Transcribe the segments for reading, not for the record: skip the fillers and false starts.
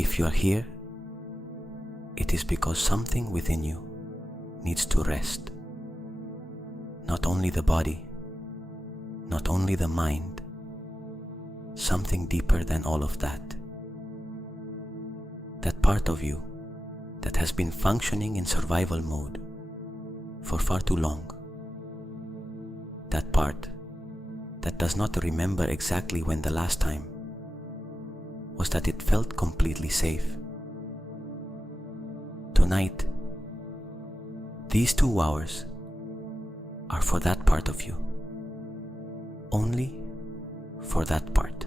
If you are here, it is because something within you needs to rest. Not only the body, not only the mind, something deeper than all of that. That part of you that has been functioning in survival mode for far too long. That part that does not remember exactly when the last time was that it felt completely safe. Tonight, these 2 hours are for that part of you. Only for that part.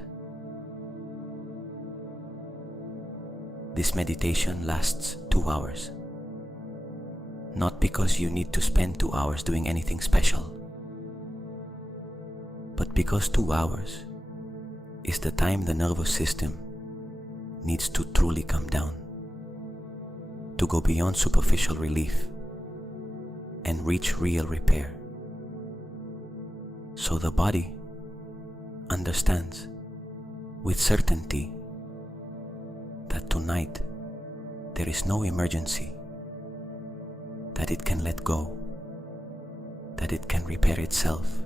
This meditation lasts 2 hours. Not because you need to spend 2 hours doing anything special, but because 2 hours is the time the nervous system needs to truly come down, to go beyond superficial relief and reach real repair. So the body understands with certainty that tonight there is no emergency, that it can let go, that it can repair itself,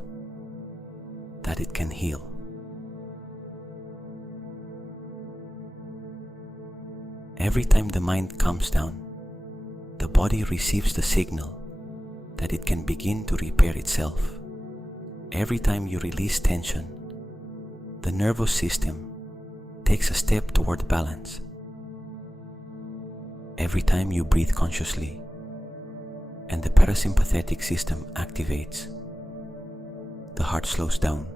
that it can heal. Every time the mind calms down, the body receives the signal that it can begin to repair itself. Every time you release tension, the nervous system takes a step toward balance. Every time you breathe consciously and the parasympathetic system activates, the heart slows down,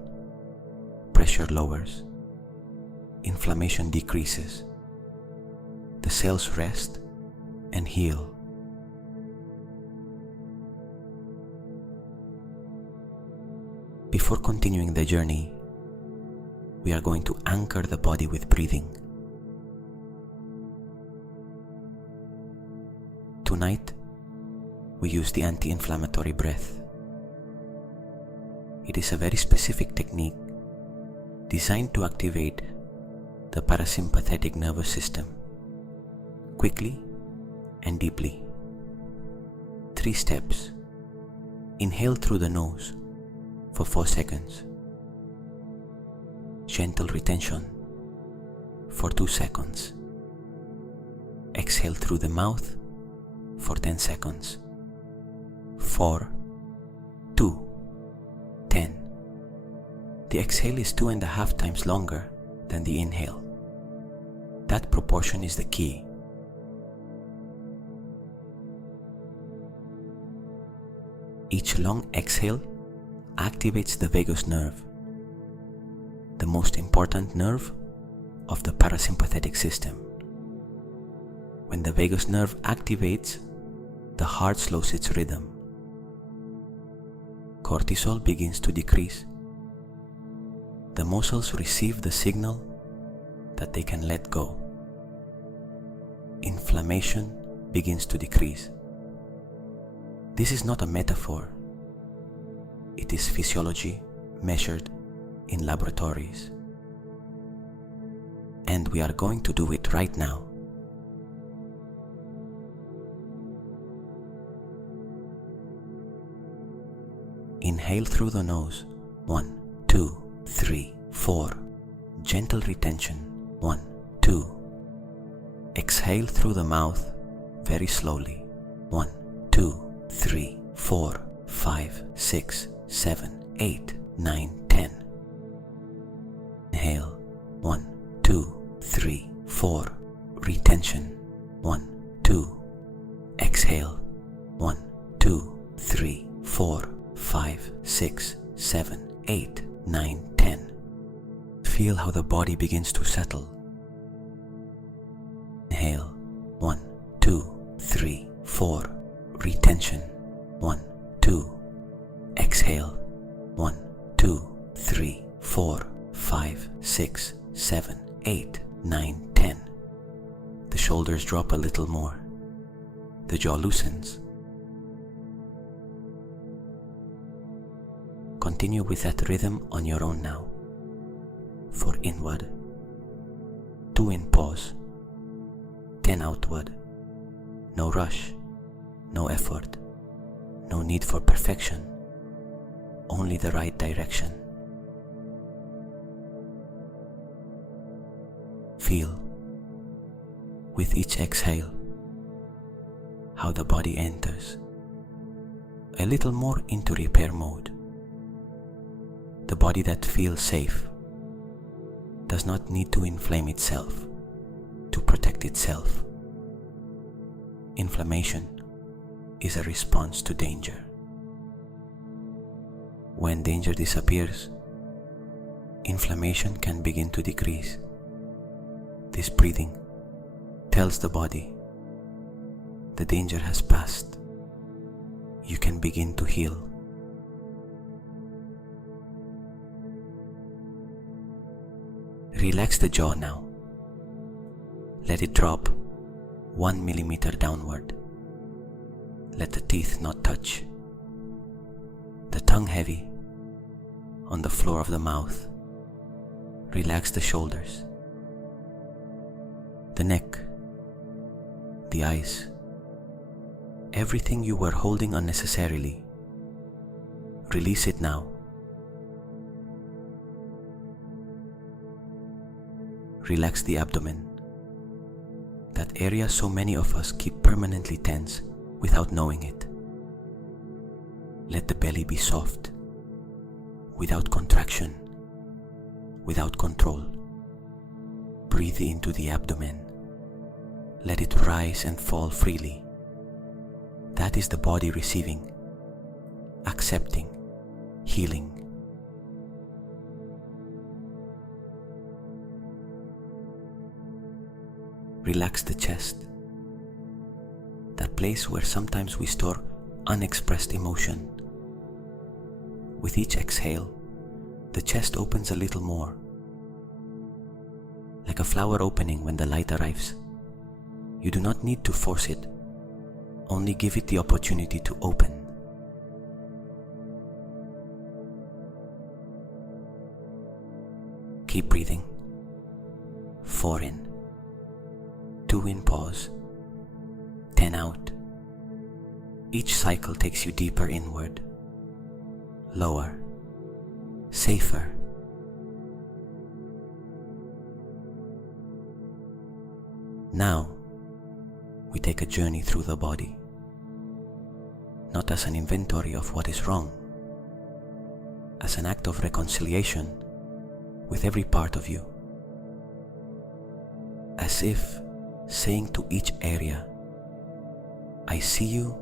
pressure lowers, inflammation decreases, the cells rest and heal. Before continuing the journey, we are going to anchor the body with breathing. Tonight, we use the anti-inflammatory breath. It is a very specific technique designed to activate the parasympathetic nervous system quickly and deeply. 3 steps. Inhale through the nose for 4 seconds. Gentle retention for 2 seconds. Exhale through the mouth for 10 seconds. 4, 2, 10. The exhale is 2.5 times longer than the inhale. That proportion is the key. Each long exhale activates the vagus nerve, the most important nerve of the parasympathetic system. When the vagus nerve activates, the heart slows its rhythm. Cortisol begins to decrease. The muscles receive the signal that they can let go. Inflammation begins to decrease. This is not a metaphor. It is physiology measured in laboratories. And we are going to do it right now. Inhale through the nose. 1, 2, 3, 4. Gentle retention. 1, 2. Exhale through the mouth very slowly. 1, 2, 3, 4, 5, 6, 7, 8, 9, 10. Inhale. 1, 2, 3, 4. Retention. 1, 2. Exhale. 1, 2, 3, 4, 5, 6, 7, 8, 9, 10. Feel how the body begins to settle. Inhale. 1, 2, 3, 4. Retention. 1, 2. Exhale. 1, 2, 3, 4, 5, 6, 7, 8, 9, 10. The shoulders drop a little more. The jaw loosens. Continue with that rhythm on your own now. 4 inward, 2 in pause, 10 outward. No rush, no effort, no need for perfection, only the right direction. Feel, with each exhale, how the body enters a little more into repair mode. The body that feels safe does not need to inflame itself to protect itself. Inflammation is a response to danger. When danger disappears, inflammation can begin to decrease. This breathing tells the body the danger has passed. You can begin to heal. Relax the jaw now. Let it drop 1 millimeter downward. Let the teeth not touch. The tongue heavy on the floor of the mouth. Relax the shoulders, the neck, the eyes, everything you were holding unnecessarily. Release it now. Relax the abdomen, that area so many of us keep permanently tense without knowing it. Let the belly be soft, without contraction, without control. Breathe into the abdomen. Let it rise and fall freely. That is the body receiving, accepting, healing. Relax the chest, that place where sometimes we store unexpressed emotion. With each exhale, the chest opens a little more, like a flower opening when the light arrives. You do not need to force it, only give it the opportunity to open. Keep breathing. 4 in, 2 in, pause, 10 out. Each cycle takes you deeper inward, lower, safer. Now, we take a journey through the body, not as an inventory of what is wrong, as an act of reconciliation with every part of you, as if saying to each area, I see you,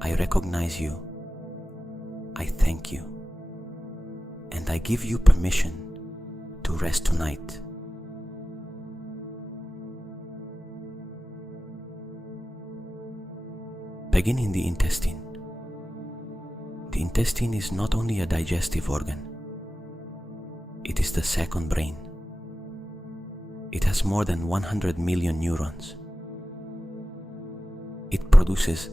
I recognize you, I thank you, and I give you permission to rest tonight. Begin in the intestine. The intestine is not only a digestive organ, it is the second brain. It has more than 100 million neurons. It produces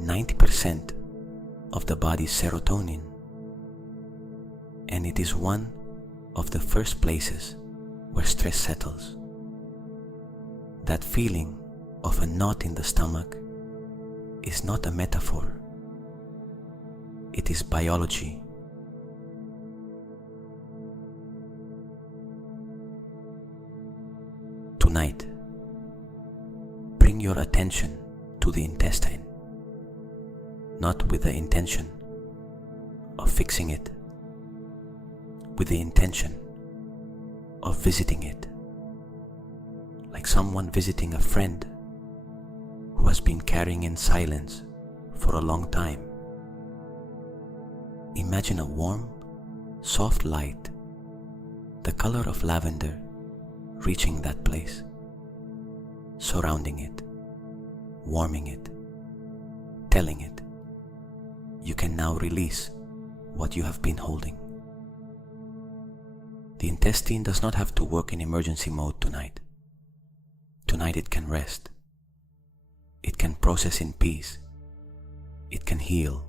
90% of the body's serotonin, and it is one of the first places where stress settles. That feeling of a knot in the stomach is not a metaphor. It is biology. Tonight, bring your attention to the intestine, not with the intention of fixing it, with the intention of visiting it, like someone visiting a friend who has been carrying in silence for a long time. Imagine a warm, soft light, the color of lavender, reaching that place, surrounding it, warming it, telling it, you can now release what you have been holding. The intestine does not have to work in emergency mode tonight. Tonight it can rest. It can process in peace. It can heal.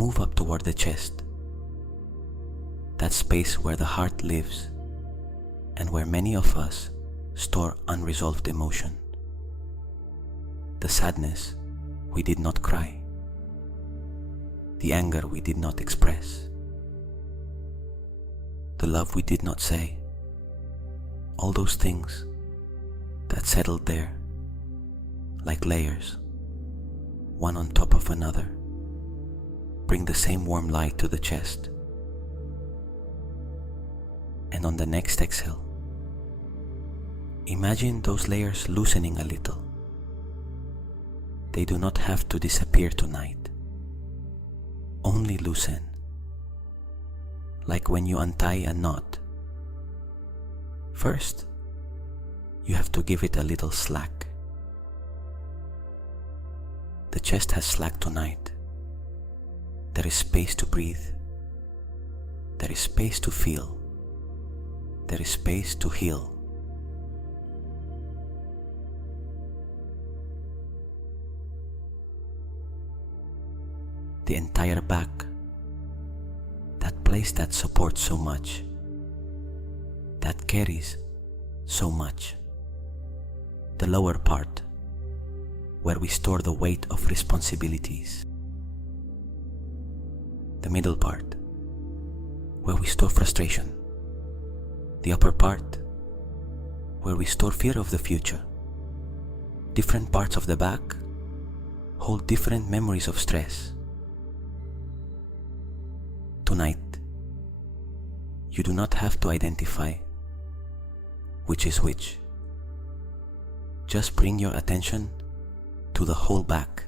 move up toward the chest, that space where the heart lives and where many of us store unresolved emotion. The sadness we did not cry, the anger we did not express, the love we did not say, all those things that settled there like layers, one on top of another, bring the same warm light to the chest. And on the next exhale, imagine those layers loosening a little. They do not have to disappear tonight. Only loosen, like when you untie a knot. First, you have to give it a little slack. The chest has slack tonight. There is space to breathe. There is space to feel. There is space to heal. The entire back, that place that supports so much, that carries so much. The lower part, where we store the weight of responsibilities. The middle part, where we store frustration. The upper part, where we store fear of the future. Different parts of the back hold different memories of stress. Tonight, you do not have to identify which is which. Just bring your attention to the whole back.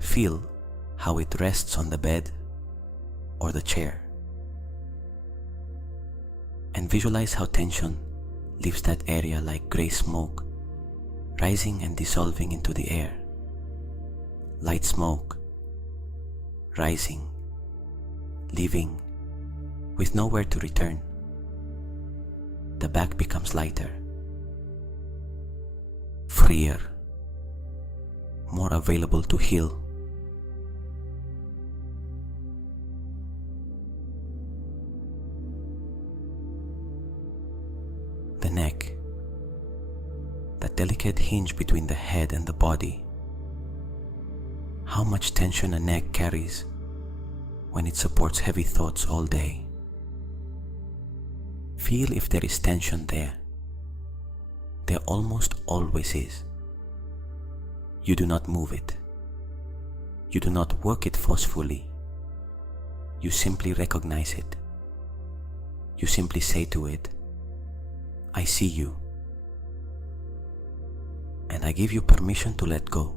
Feel how it rests on the bed or the chair. And visualize how tension leaves that area like gray smoke, rising and dissolving into the air. Light smoke, rising, leaving, with nowhere to return. The back becomes lighter, freer, more available to heal. The neck, that delicate hinge between the head and the body. How much tension a neck carries when it supports heavy thoughts all day. Feel if there is tension there. There almost always is. You do not move it. You do not work it forcefully. You simply recognize it. You simply say to it, I see you. And I give you permission to let go.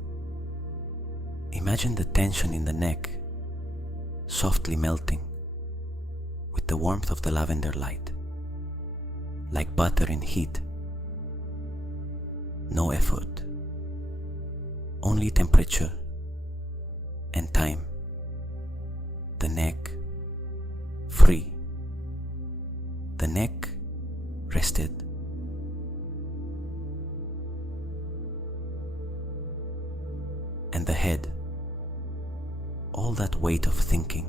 Imagine the tension in the neck softly melting with the warmth of the lavender light, like butter in heat. No effort, only temperature and time. The neck free, the neck rested. And the head, all that weight of thinking,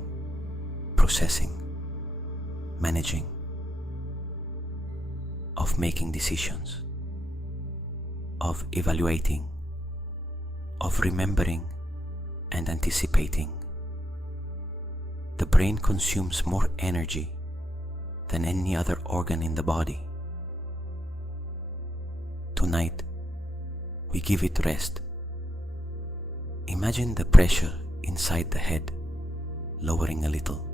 processing, managing, of making decisions, of evaluating, of remembering and anticipating. The brain consumes more energy than any other organ in the body. Tonight, we give it rest. Imagine the pressure inside the head lowering a little,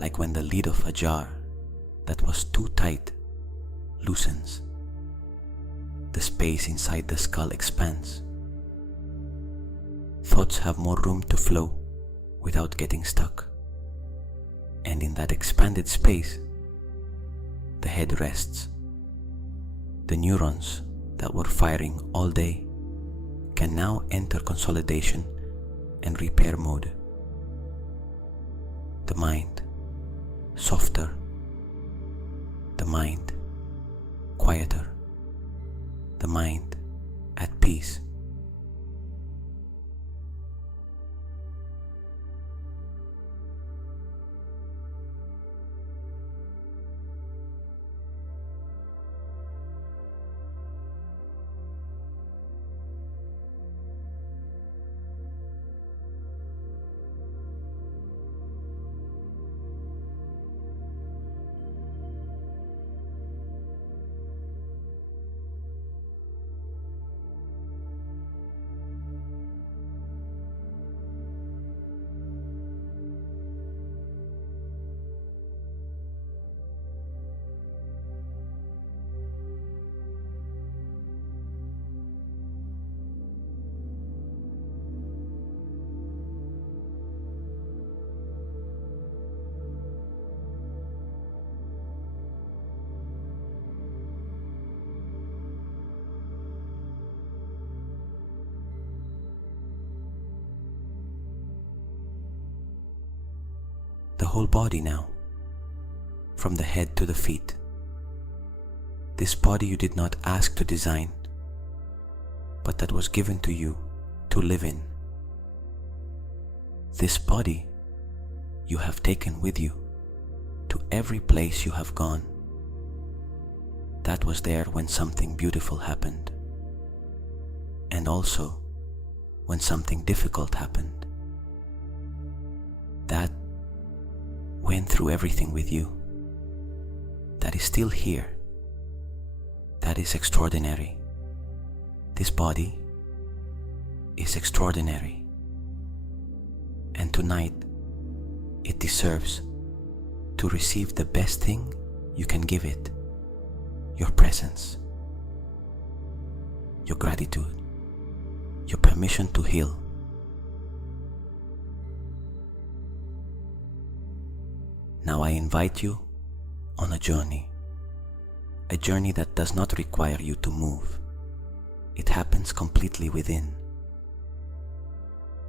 like when the lid of a jar that was too tight loosens. The space inside the skull expands. Thoughts have more room to flow without getting stuck. And in that expanded space, the head rests. The neurons that were firing all day can now enter consolidation and repair mode. The mind, softer. The mind, quieter. The mind, at peace. whole body now, from the head to the feet. This body you did not ask to design, but that was given to you to live in. This body you have taken with you to every place you have gone. That was there when something beautiful happened, and also when something difficult happened. That went through everything with you. That is still here. That is extraordinary. This body is extraordinary. And tonight, it deserves to receive the best thing you can give it: your presence, your gratitude, your permission to heal. Now I invite you on a journey that does not require you to move. It happens completely within.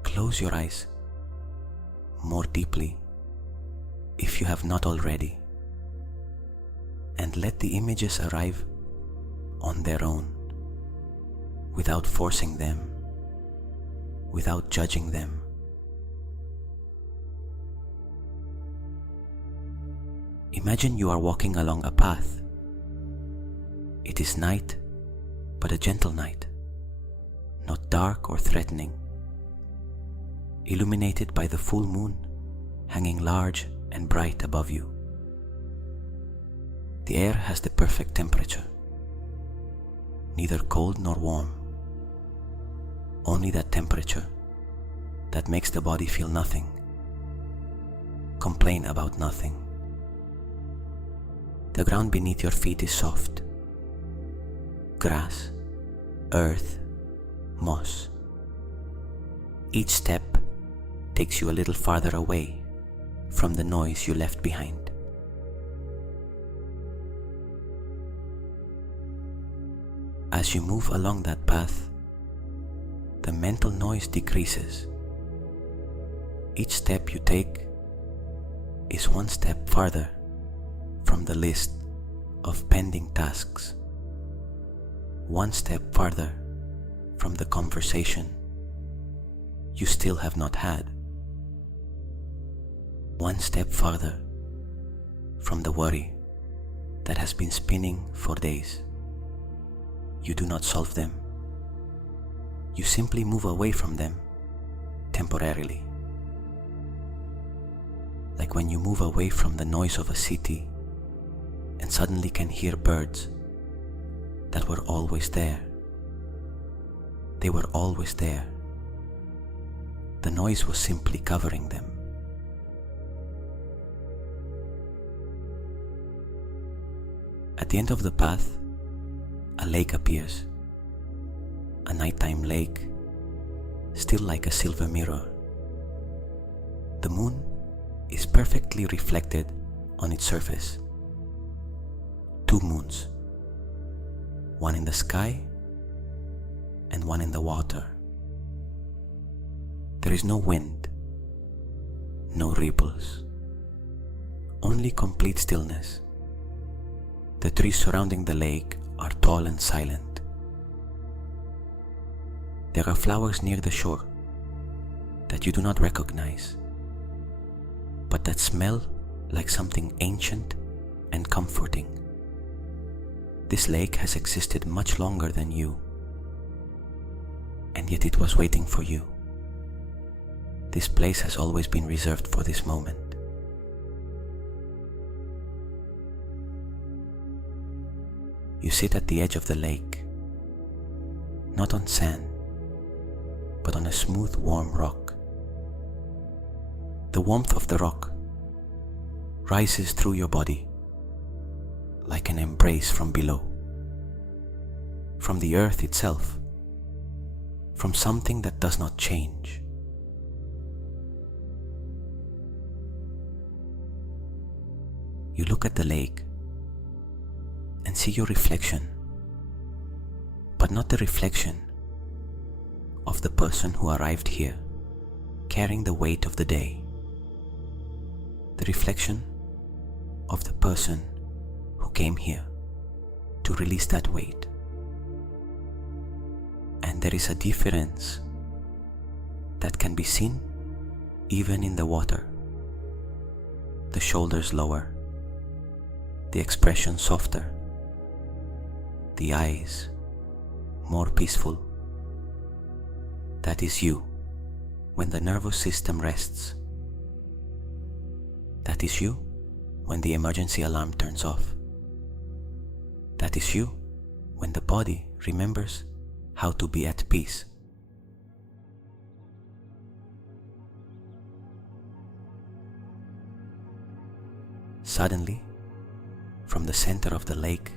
Close your eyes more deeply if you have not already, and let the images arrive on their own, without forcing them, without judging them. Imagine you are walking along a path. It is night, but a gentle night, not dark or threatening, illuminated by the full moon hanging large and bright above you. The air has the perfect temperature, neither cold nor warm, only that temperature that makes the body feel nothing, complain about nothing. The ground beneath your feet is soft. Grass, earth, moss. Each step takes you a little farther away from the noise you left behind. As you move along that path, the mental noise decreases. Each step you take is one step farther from the list of pending tasks, one step farther from the conversation you still have not had, one step farther from the worry that has been spinning for days. You do not solve them. You simply move away from them temporarily. Like when you move away from the noise of a city and suddenly can hear birds that were always there. They were always there. The noise was simply covering them. At the end of the path, a lake appears. A nighttime lake, still like a silver mirror. The moon is perfectly reflected on its surface. Two moons, one in the sky and one in the water. There is no wind, no ripples, only complete stillness. The trees surrounding the lake are tall and silent. There are flowers near the shore that you do not recognize, but that smell like something ancient and comforting. This lake has existed much longer than you, and yet it was waiting for you. This place has always been reserved for this moment. You sit at the edge of the lake, not on sand, but on a smooth, warm rock. The warmth of the rock rises through your body like an embrace from below, from the earth itself, from something that does not change. You look at the lake and see your reflection, but not the reflection of the person who arrived here carrying the weight of the day. the reflection of the person who came here to release that weight. And there is a difference that can be seen even in the water. The shoulders lower, the expression softer, the eyes more peaceful. That is you when the nervous system rests. That is you when the emergency alarm turns off. That is you when the body remembers how to be at peace. Suddenly, from the center of the lake,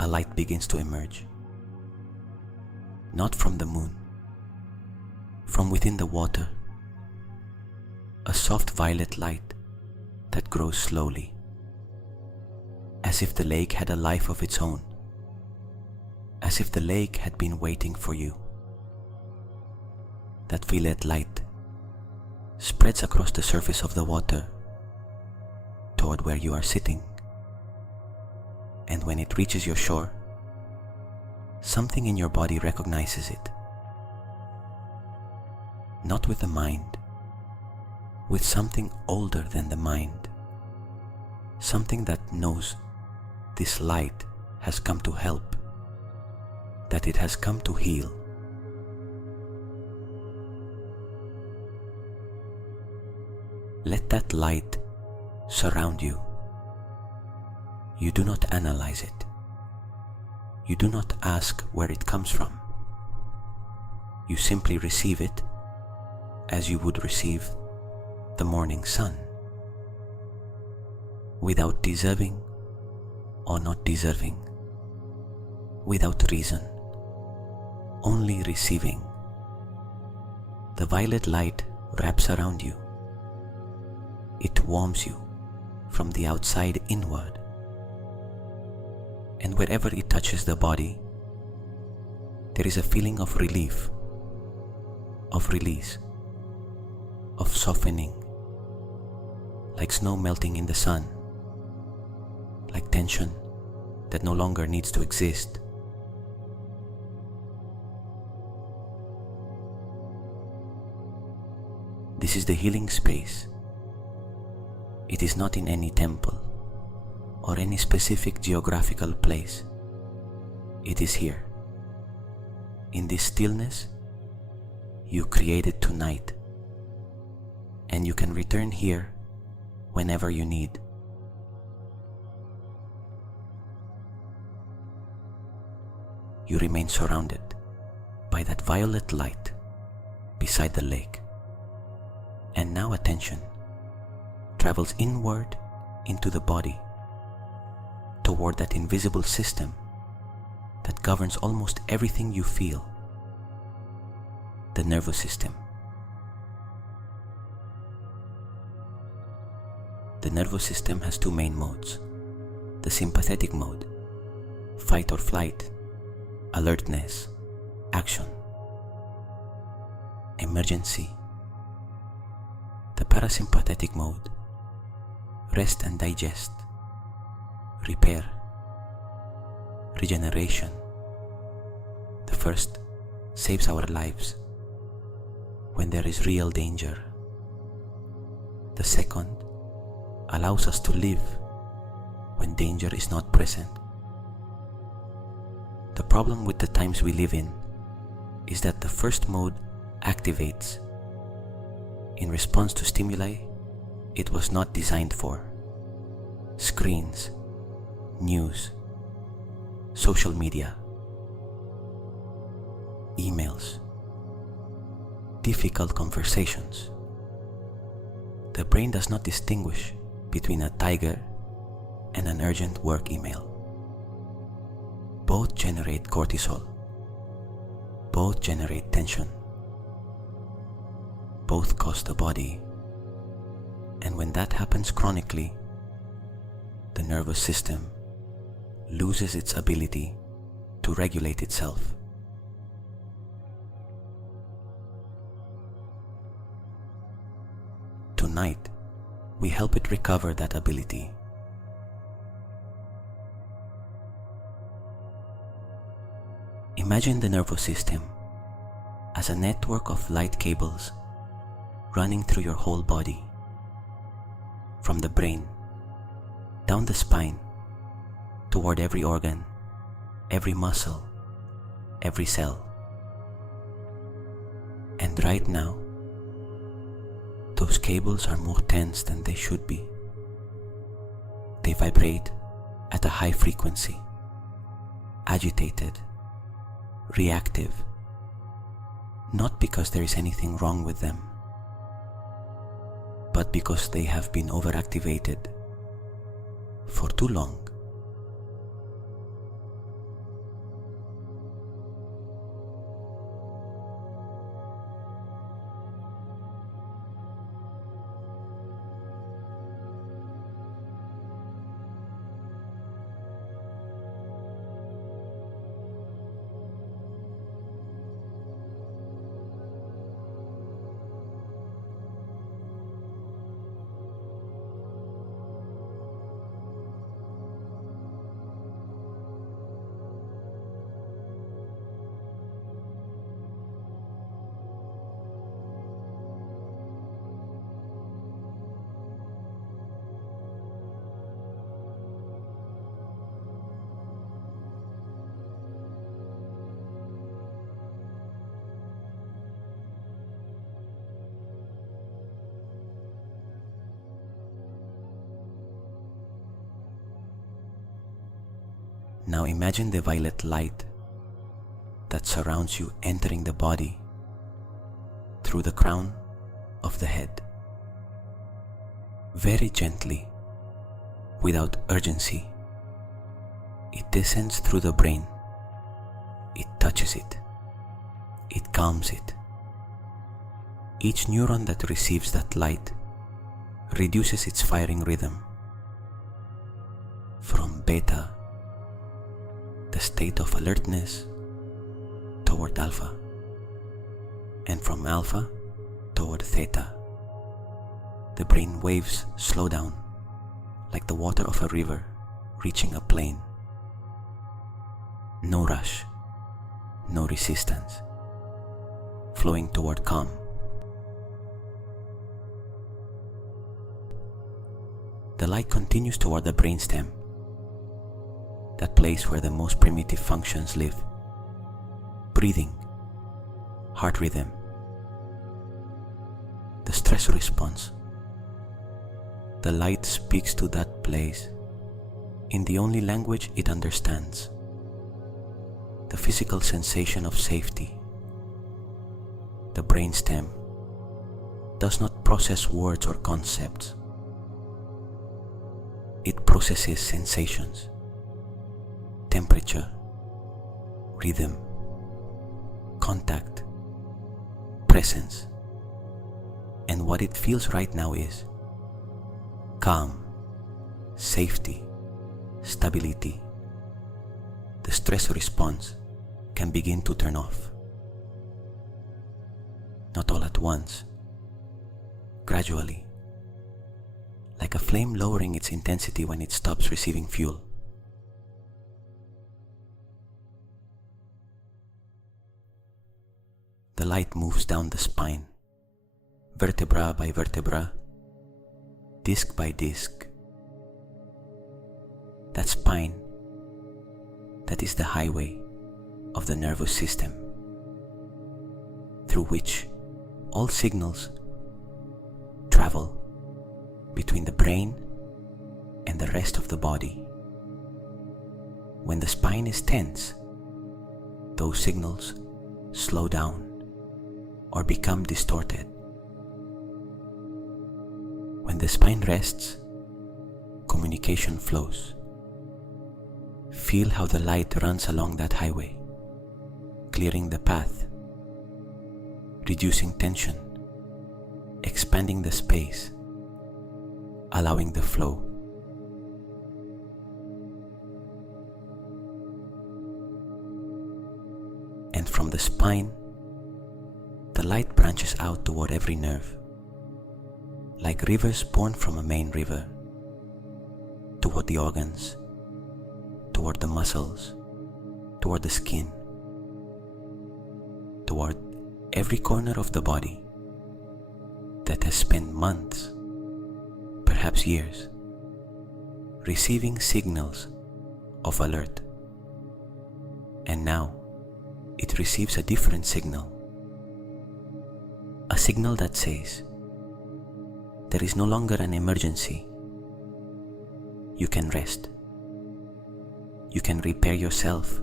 a light begins to emerge. Not from the moon, from within the water, a soft violet light that grows slowly, as if the lake had a life of its own, as if the lake had been waiting for you. That violet light spreads across the surface of the water toward where you are sitting, and when it reaches your shore, something in your body recognizes it. Not with the mind, with something older than the mind, something that knows this light has come to help, that it has come to heal. Let that light surround you. You do not analyze it. You do not ask where it comes from. You simply receive it as you would receive the morning sun, without deserving or not deserving, without reason, only receiving. The violet light wraps around you. It warms you from the outside inward, and wherever it touches the body, there is a feeling of relief, of release, of softening, like snow melting in the sun, like tension that no longer needs to exist. This is the healing space. It is not in any temple or any specific geographical place. It is here, in this stillness you created tonight, and you can return here whenever you need. You remain surrounded by that violet light beside the lake, and now attention travels inward into the body, toward that invisible system that governs almost everything you feel, the nervous system. The nervous system has two main modes: the sympathetic mode, fight or flight, alertness, action, emergency. The parasympathetic mode, rest and digest, repair, regeneration. The first saves our lives when there is real danger. The second allows us to live when danger is not present. The problem with the times we live in is that the first mode activates in response to stimuli it was not designed for: screens, news, social media, emails, difficult conversations. The brain does not distinguish between a tiger and an urgent work email. Both generate cortisol. Both generate tension. Both cause the body. And when that happens chronically, the nervous system loses its ability to regulate itself. Tonight, we help it recover that ability. Imagine the nervous system as a network of light cables running through your whole body, from the brain, down the spine, toward every organ, every muscle, every cell. And right now, those cables are more tense than they should be. They vibrate at a high frequency, agitated, reactive, not because there is anything wrong with them, but because they have been overactivated for too long. Now imagine the violet light that surrounds you entering the body through the crown of the head. Very gently, without urgency, it descends through the brain. It touches it. It calms it. Each neuron that receives that light reduces its firing rhythm from beta, the state of alertness, toward alpha, and from alpha toward theta. The brain waves slow down like the water of a river reaching a plain. No rush, no resistance, flowing toward calm. The light continues toward the brainstem, that place where the most primitive functions live. Breathing, heart rhythm, the stress response. The light speaks to that place in the only language it understands. The physical sensation of safety. The brainstem does not process words or concepts. It processes sensations, temperature, rhythm, contact, presence. And what it feels right now is calm, safety, stability. The stress response can begin to turn off. Not all at once, gradually, like a flame lowering its intensity when it stops receiving fuel. The light moves down the spine, vertebra by vertebra, disc by disc. That spine, that is the highway of the nervous system, through which all signals travel between the brain and the rest of the body. When the spine is tense, those signals slow down or become distorted. When the spine rests, communication flows. Feel how the light runs along that highway, clearing the path, reducing tension, expanding the space, allowing the flow. And from the spine, the light branches out toward every nerve, like rivers born from a main river, toward the organs, toward the muscles, toward the skin, toward every corner of the body that has spent months, perhaps years, receiving signals of alert. And now it receives a different signal, a signal that says, there is no longer an emergency. You can rest. You can repair yourself.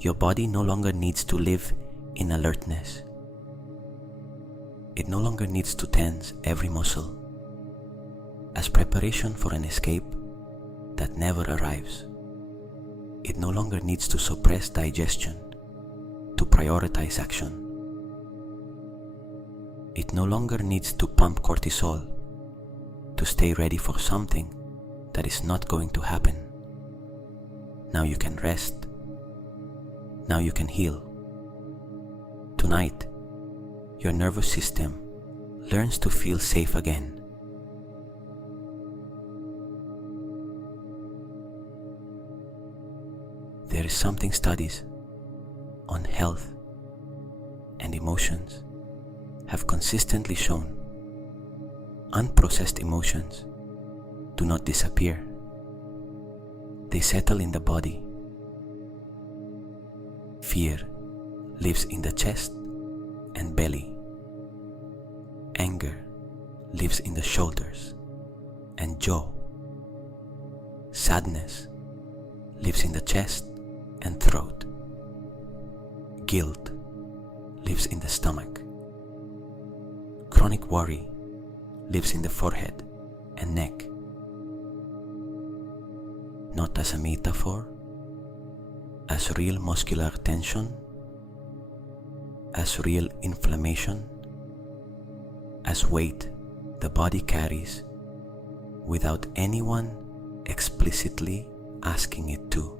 Your body no longer needs to live in alertness. It no longer needs to tense every muscle as preparation for an escape that never arrives. It no longer needs to suppress digestion to prioritize action. It no longer needs to pump cortisol to stay ready for something that is not going to happen. Now you can rest. Now you can heal. Tonight, your nervous system learns to feel safe again. There is something studies on health and emotions have consistently shown. Unprocessed emotions do not disappear. They settle in the body. Fear lives in the chest and belly. Anger lives in the shoulders and jaw. Sadness lives in the chest and throat. Guilt lives in the stomach. Chronic worry lives in the forehead and neck. Not as a metaphor, as real muscular tension, as real inflammation, as weight the body carries without anyone explicitly asking it to.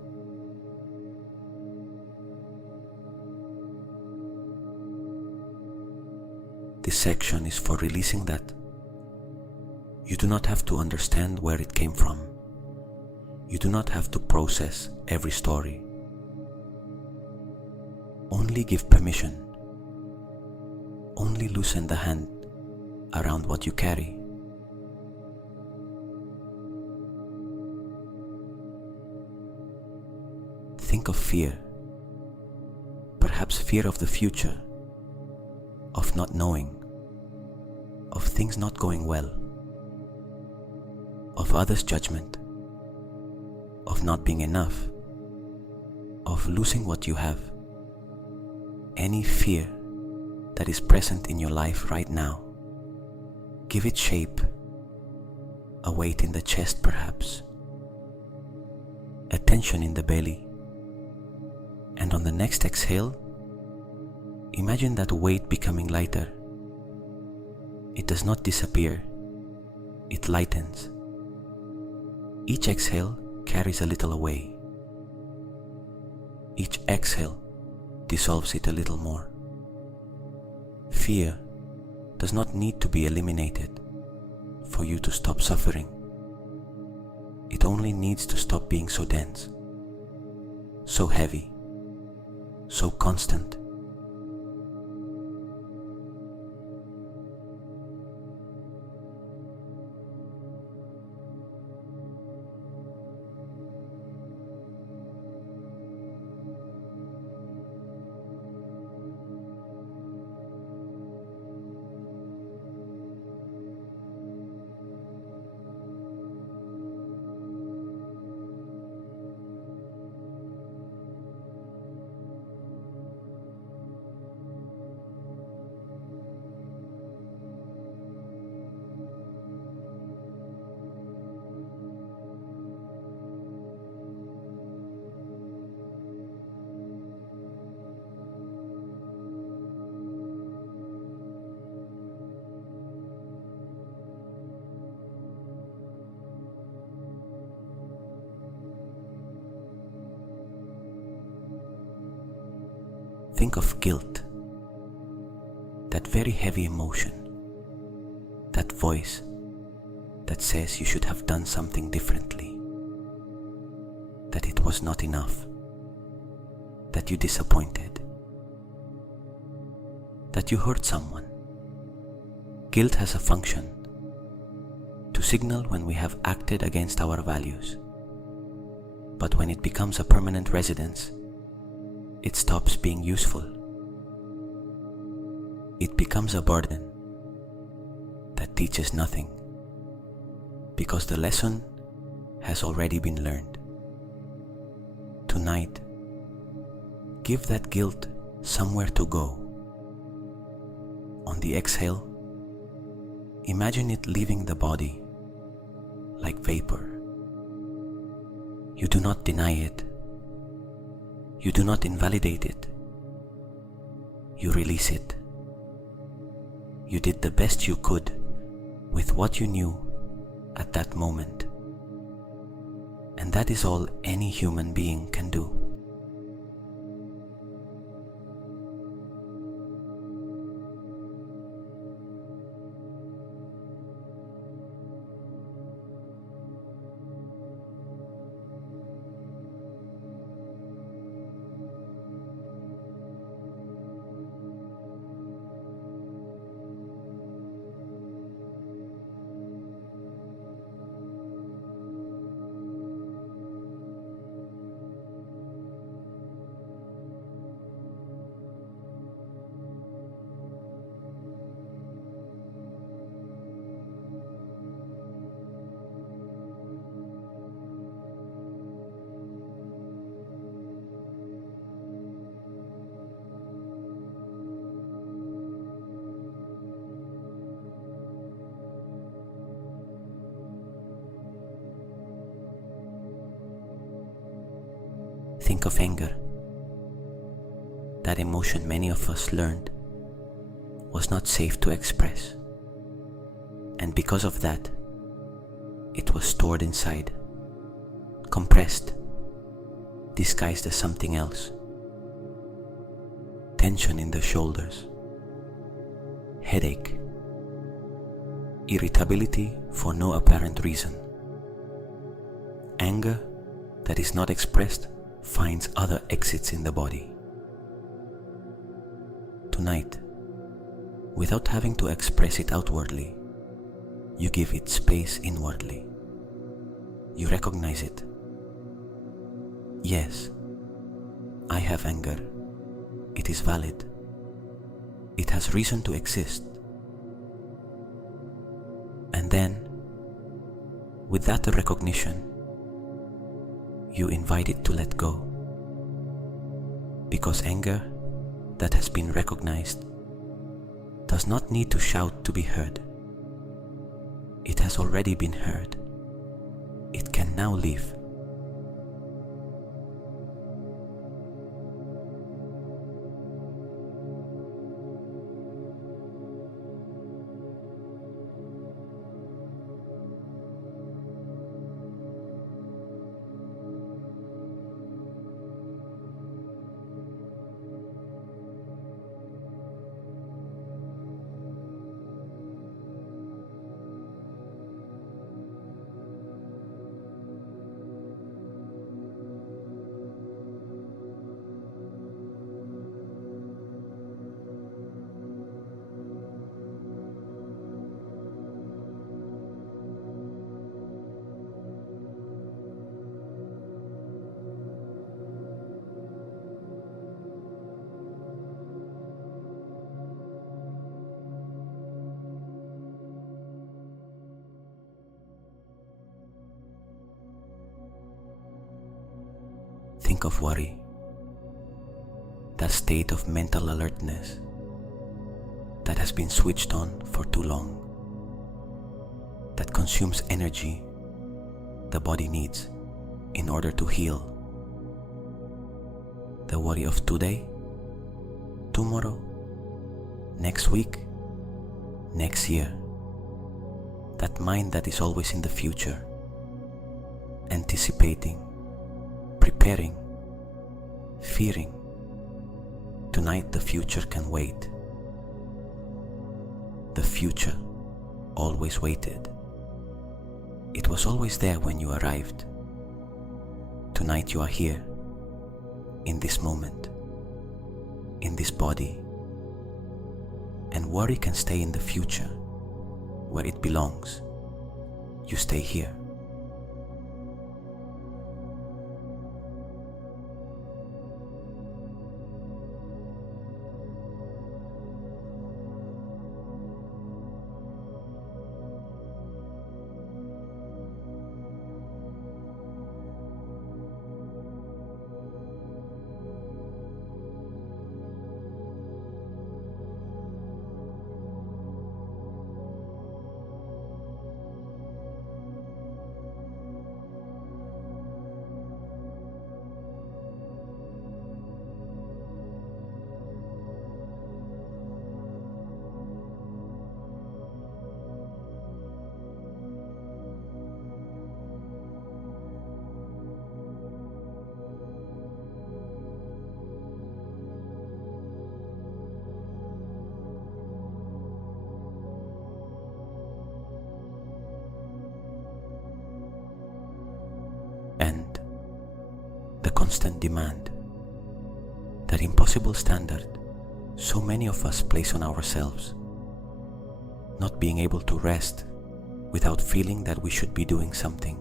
This section is for releasing that. You do not have to understand where it came from. You do not have to process every story. Only give permission. Only loosen the hand around what you carry. Think of fear. Perhaps fear of the future, of not knowing, of things not going well, of others' judgment, of not being enough, of losing what you have. Any fear that is present in your life right now, give it shape, a weight in the chest perhaps, a tension in the belly, and on the next exhale, imagine that weight becoming lighter. It does not disappear, it lightens. Each exhale carries a little away. Each exhale dissolves it a little more. Fear does not need to be eliminated for you to stop suffering. It only needs to stop being so dense, so heavy, so constant. Think of guilt that very heavy emotion, that voice that says you should have done something differently, that it was not enough, that you disappointed, that you hurt someone. Guilt has a function to signal when we have acted against our values. But when it becomes a permanent residence, it stops being useful. It becomes a burden that teaches nothing, because the lesson has already been learned. Tonight, give that guilt somewhere to go. On the exhale, imagine it leaving the body like vapor. You do not deny it. You do not invalidate it. You release it. You did the best you could with what you knew at that moment. And that is all any human being can do. Think of anger. That emotion many of us learned was not safe to express. And because of that, it was stored inside, compressed, disguised as something else. Tension in the shoulders, headache, irritability for no apparent reason. Anger that is not expressed finds other exits in the body. Tonight, without having to express it outwardly, you give it space inwardly. You recognize it. Yes, I have anger. It is valid. It has reason to exist. And then, with that recognition, you invite it to let go. Because anger that has been recognized does not need to shout to be heard. It has already been heard. It can now leave. Think of worry, that state of mental alertness that has been switched on for too long, that consumes energy the body needs in order to heal. The worry of today, tomorrow, next week, next year. That mind that is always in the future, anticipating, preparing, fearing. Tonight the future can wait. the future always waited. It was always there when you arrived. Tonight you are here, in this moment, in this body, and worry can stay in the future, where it belongs. You stay here. And the constant demand, that impossible standard so many of us place on ourselves, not being able to rest without feeling that we should be doing something,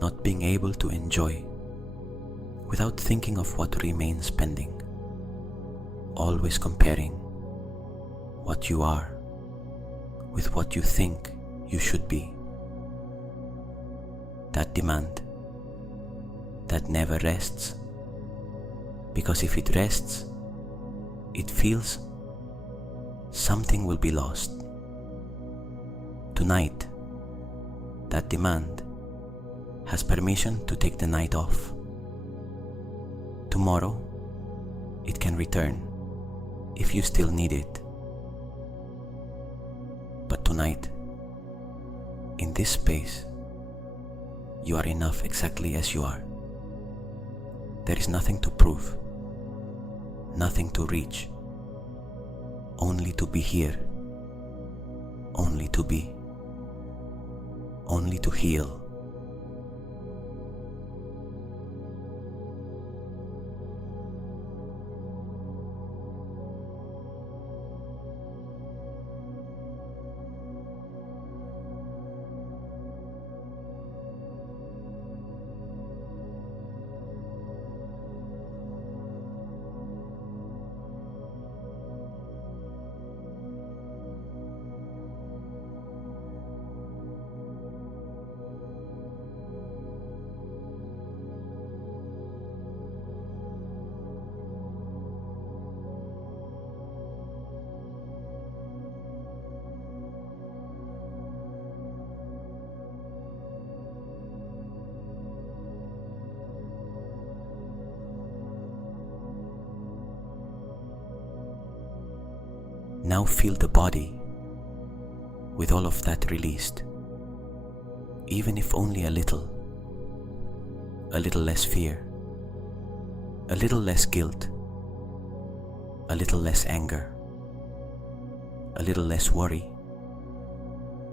not being able to enjoy without thinking of what remains pending, always comparing what you are with what you think you should be. That demand that never rests, because if it rests, it feels something will be lost. Tonight, that demand has permission to take the night off. Tomorrow, it can return if you still need it. But tonight, in this space, you are enough exactly as you are. There is nothing to prove, nothing to reach, only to be here, only to be, only to heal. Now feel the body with all of that released, even if only a little less fear, a little less guilt, a little less anger, a little less worry,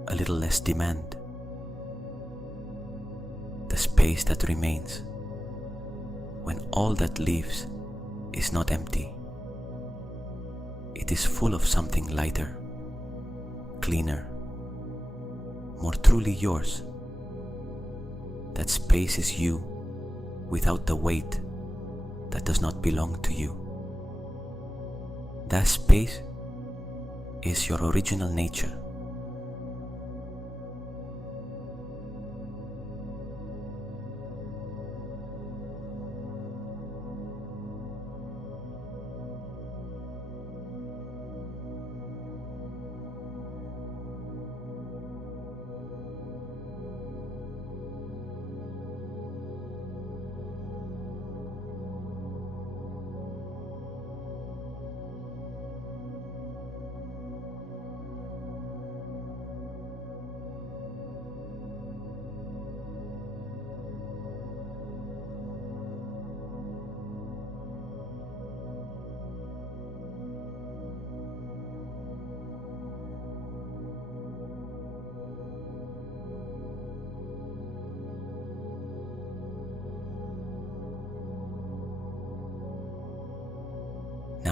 a little less demand. The space that remains when all that leaves is not empty. It is full of something lighter, cleaner, more truly yours. That space is you without the weight that does not belong to you. That space is your original nature.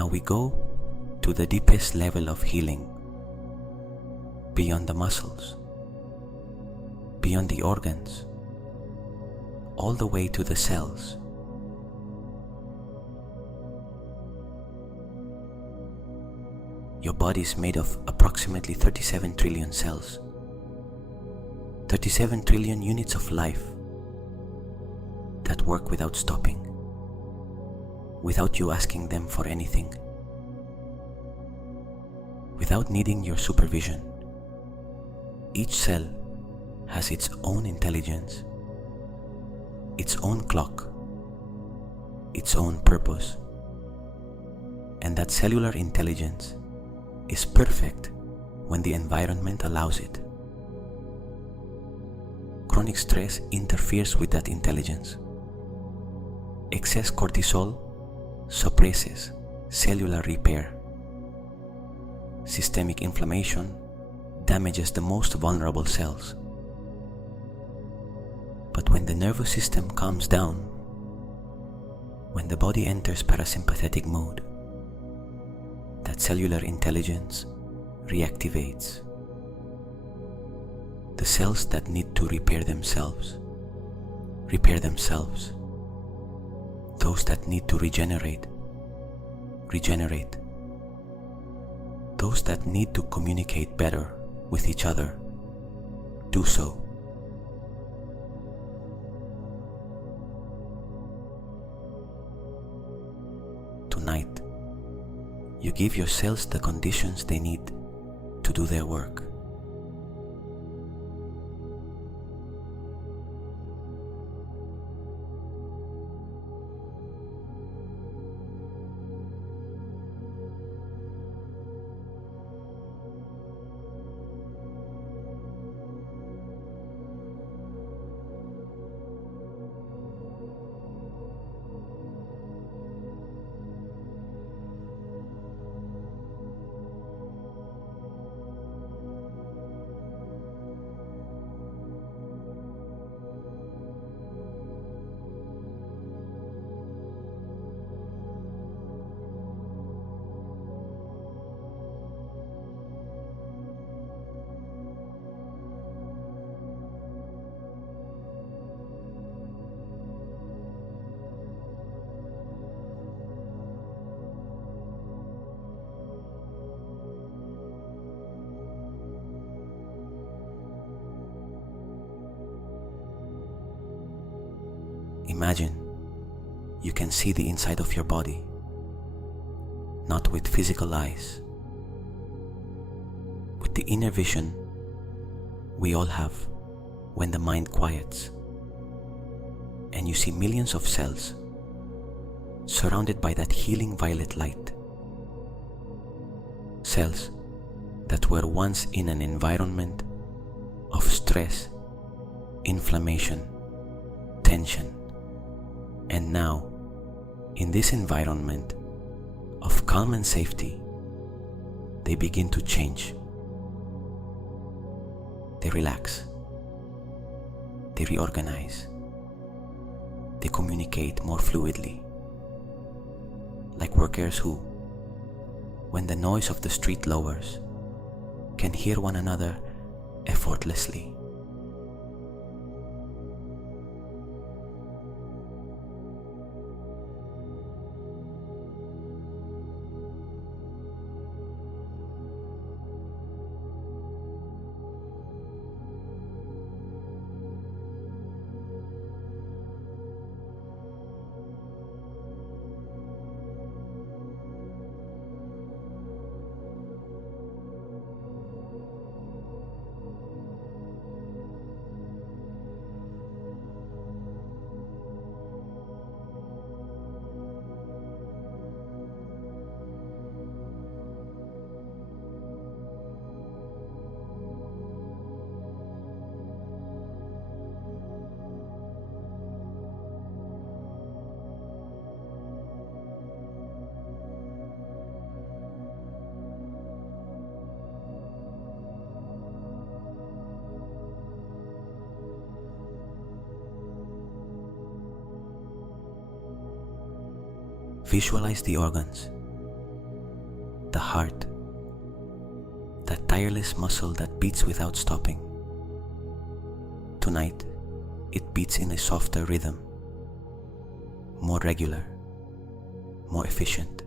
Now we go to the deepest level of healing, beyond the muscles, beyond the organs, all the way to the cells. Your body is made of approximately 37 trillion cells, 37 trillion units of life that work without stopping, without you asking them for anything, without needing your supervision. Each cell has its own intelligence, its own clock, its own purpose, and that cellular intelligence is perfect when the environment allows it. Chronic stress interferes with that intelligence. Excess cortisol suppresses cellular repair. Systemic inflammation damages the most vulnerable cells. But when the nervous system calms down, when the body enters parasympathetic mode, that cellular intelligence reactivates. The cells that need to repair themselves. Those that need to regenerate. Those that need to communicate better with each other, do so. Tonight, you give your cells the conditions they need to do their work. Imagine you can see the inside of your body, not with physical eyes, with the inner vision we all have when the mind quiets, and you see millions of cells surrounded by that healing violet light. Cells that were once in an environment of stress, inflammation, tension, and now, in this environment of calm and safety, they begin to change. They relax. They reorganize. They communicate more fluidly, like workers who, when the noise of the street lowers, can hear one another effortlessly. Visualize the organs heart, that tireless muscle that beats without stopping. Tonight, it beats in a softer rhythm, more regular, more efficient.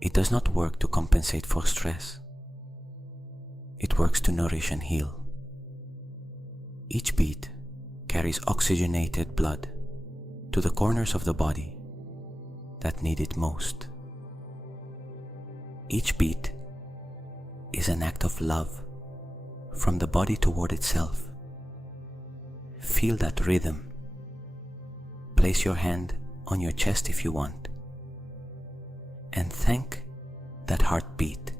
It does not work to compensate for stress. It works to nourish and heal. Each beat carries oxygenated blood to the corners of the body that need it most. Each beat is an act of love from the body toward itself. Feel that rhythm. Place your hand on your chest if you want, and thank that heartbeat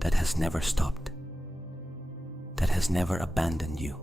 that has never stopped, that has never abandoned you.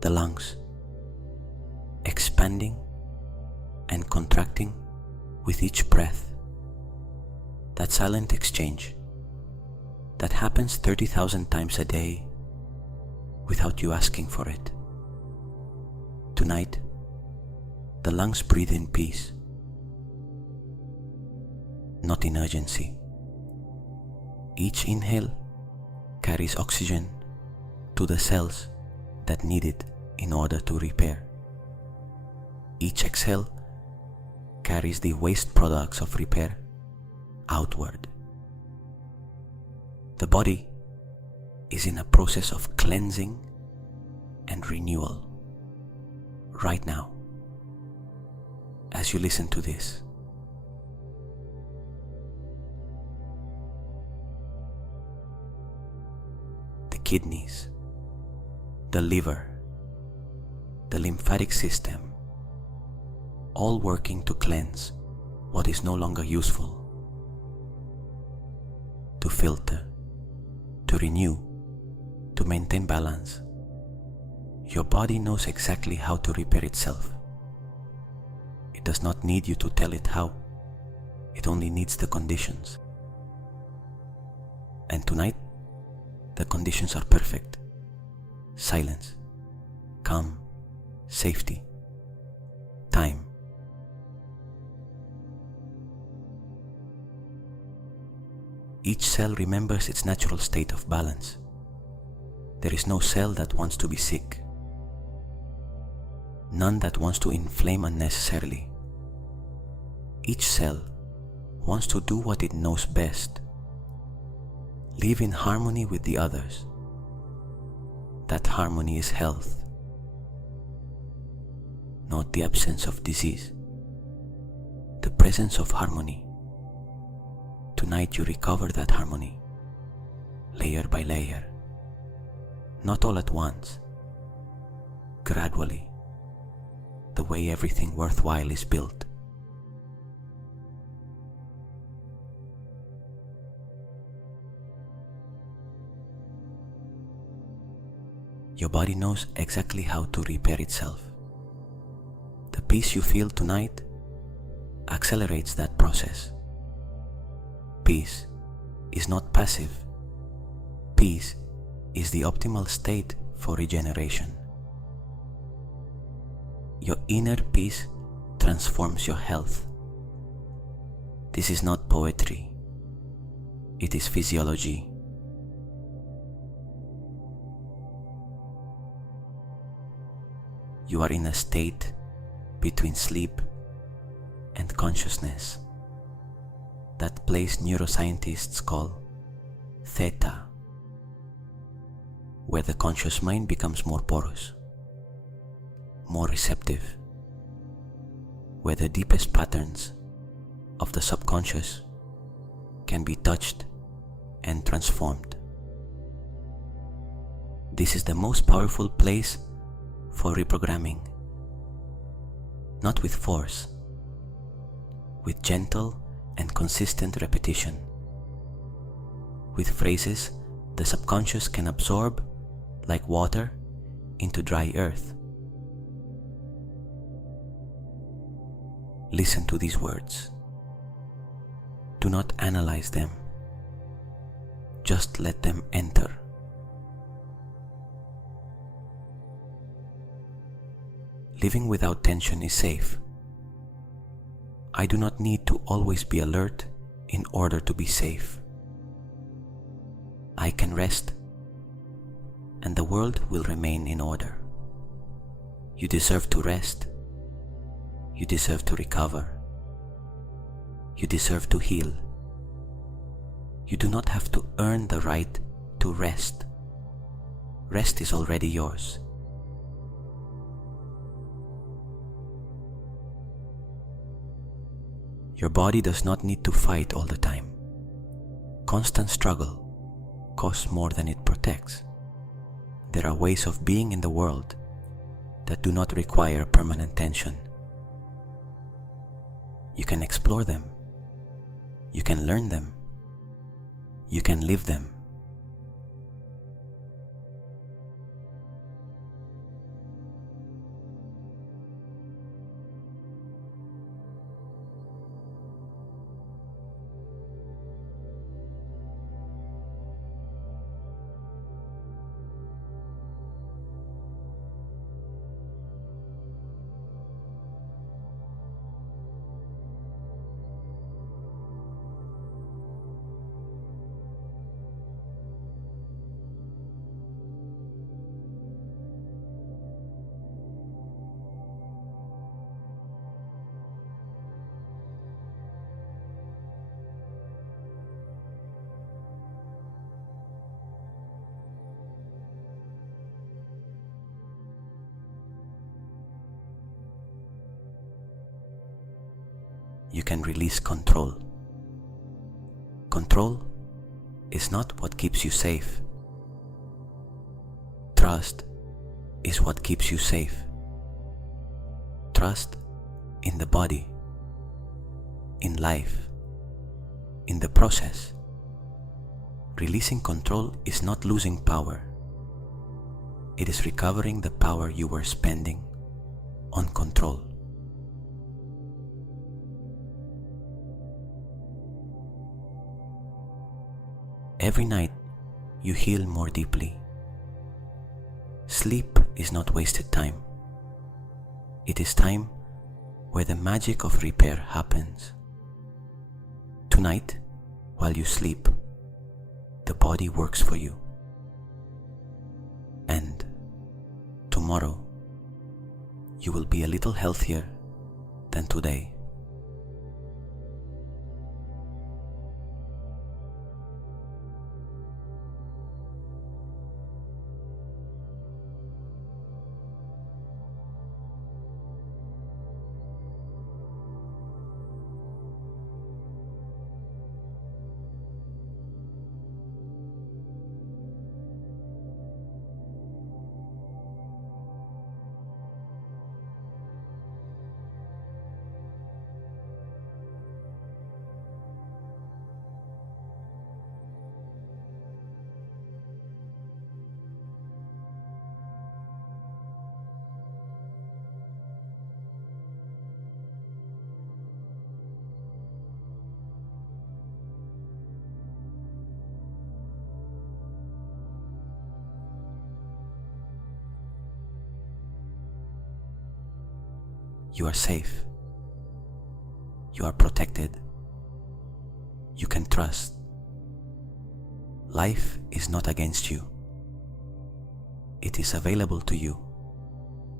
The lungs, expanding and contracting with each breath. That silent exchange that happens 30,000 times a day without you asking for it. Tonight, the lungs breathe in peace, not in urgency. Each inhale carries oxygen to the cells that need it in order to repair. Each exhale carries the waste products of repair outward. The body is in a process of cleansing and renewal right now as you listen to this. The kidneys, the liver, the lymphatic system, all working to cleanse what is no longer useful, to filter, to renew, to maintain balance. Your body knows exactly how to repair itself. It does not need you to tell it how. It only needs the conditions. And tonight, the conditions are perfect. Silence, calm, safety, time. Each cell remembers its natural state of balance. There is no cell that wants to be sick, none that wants to inflame unnecessarily. Each cell wants to do what it knows best, live in harmony with the others. That harmony is health, not the absence of disease, the presence of harmony. Tonight you recover that harmony, layer by layer, not all at once, gradually, the way everything worthwhile is built. Your body knows exactly how to repair itself. The peace you feel tonight accelerates that process. Peace is not passive. Peace is the optimal state for regeneration. Your inner peace transforms your health. This is not poetry. It is physiology. You are in a state between sleep and consciousness that place neuroscientists call theta. where the conscious mind becomes more porous, more receptive, where the deepest patterns of the subconscious can be touched and transformed. This is the most powerful place for reprogramming, not with force, with gentle and consistent repetition, with phrases the subconscious can absorb like water into dry earth. Listen to these words. Do not analyze them. Just let them enter. Living without tension is safe. I do not need to always be alert in order to be safe. I can rest, and the world will remain in order. You deserve to rest. You deserve to recover. You deserve to heal. You do not have to earn the right to rest. Rest is already yours. Your body does not need to fight all the time. Constant struggle costs more than it protects. There are ways of being in the world that do not require permanent tension. You can explore them. You can learn them. You can live them. You can release control. Control is not what keeps you safe. Trust is what keeps you safe. Trust in the body, in life, in the process. Releasing control is not losing power. It is recovering the power you were spending on control. Every night you heal more deeply. Sleep is not wasted time. It is time where the magic of repair happens. Tonight, while you sleep, the body works for you. And tomorrow, you will be a little healthier than today. You are safe. You are protected. You can trust. Life is not against you. It is available to you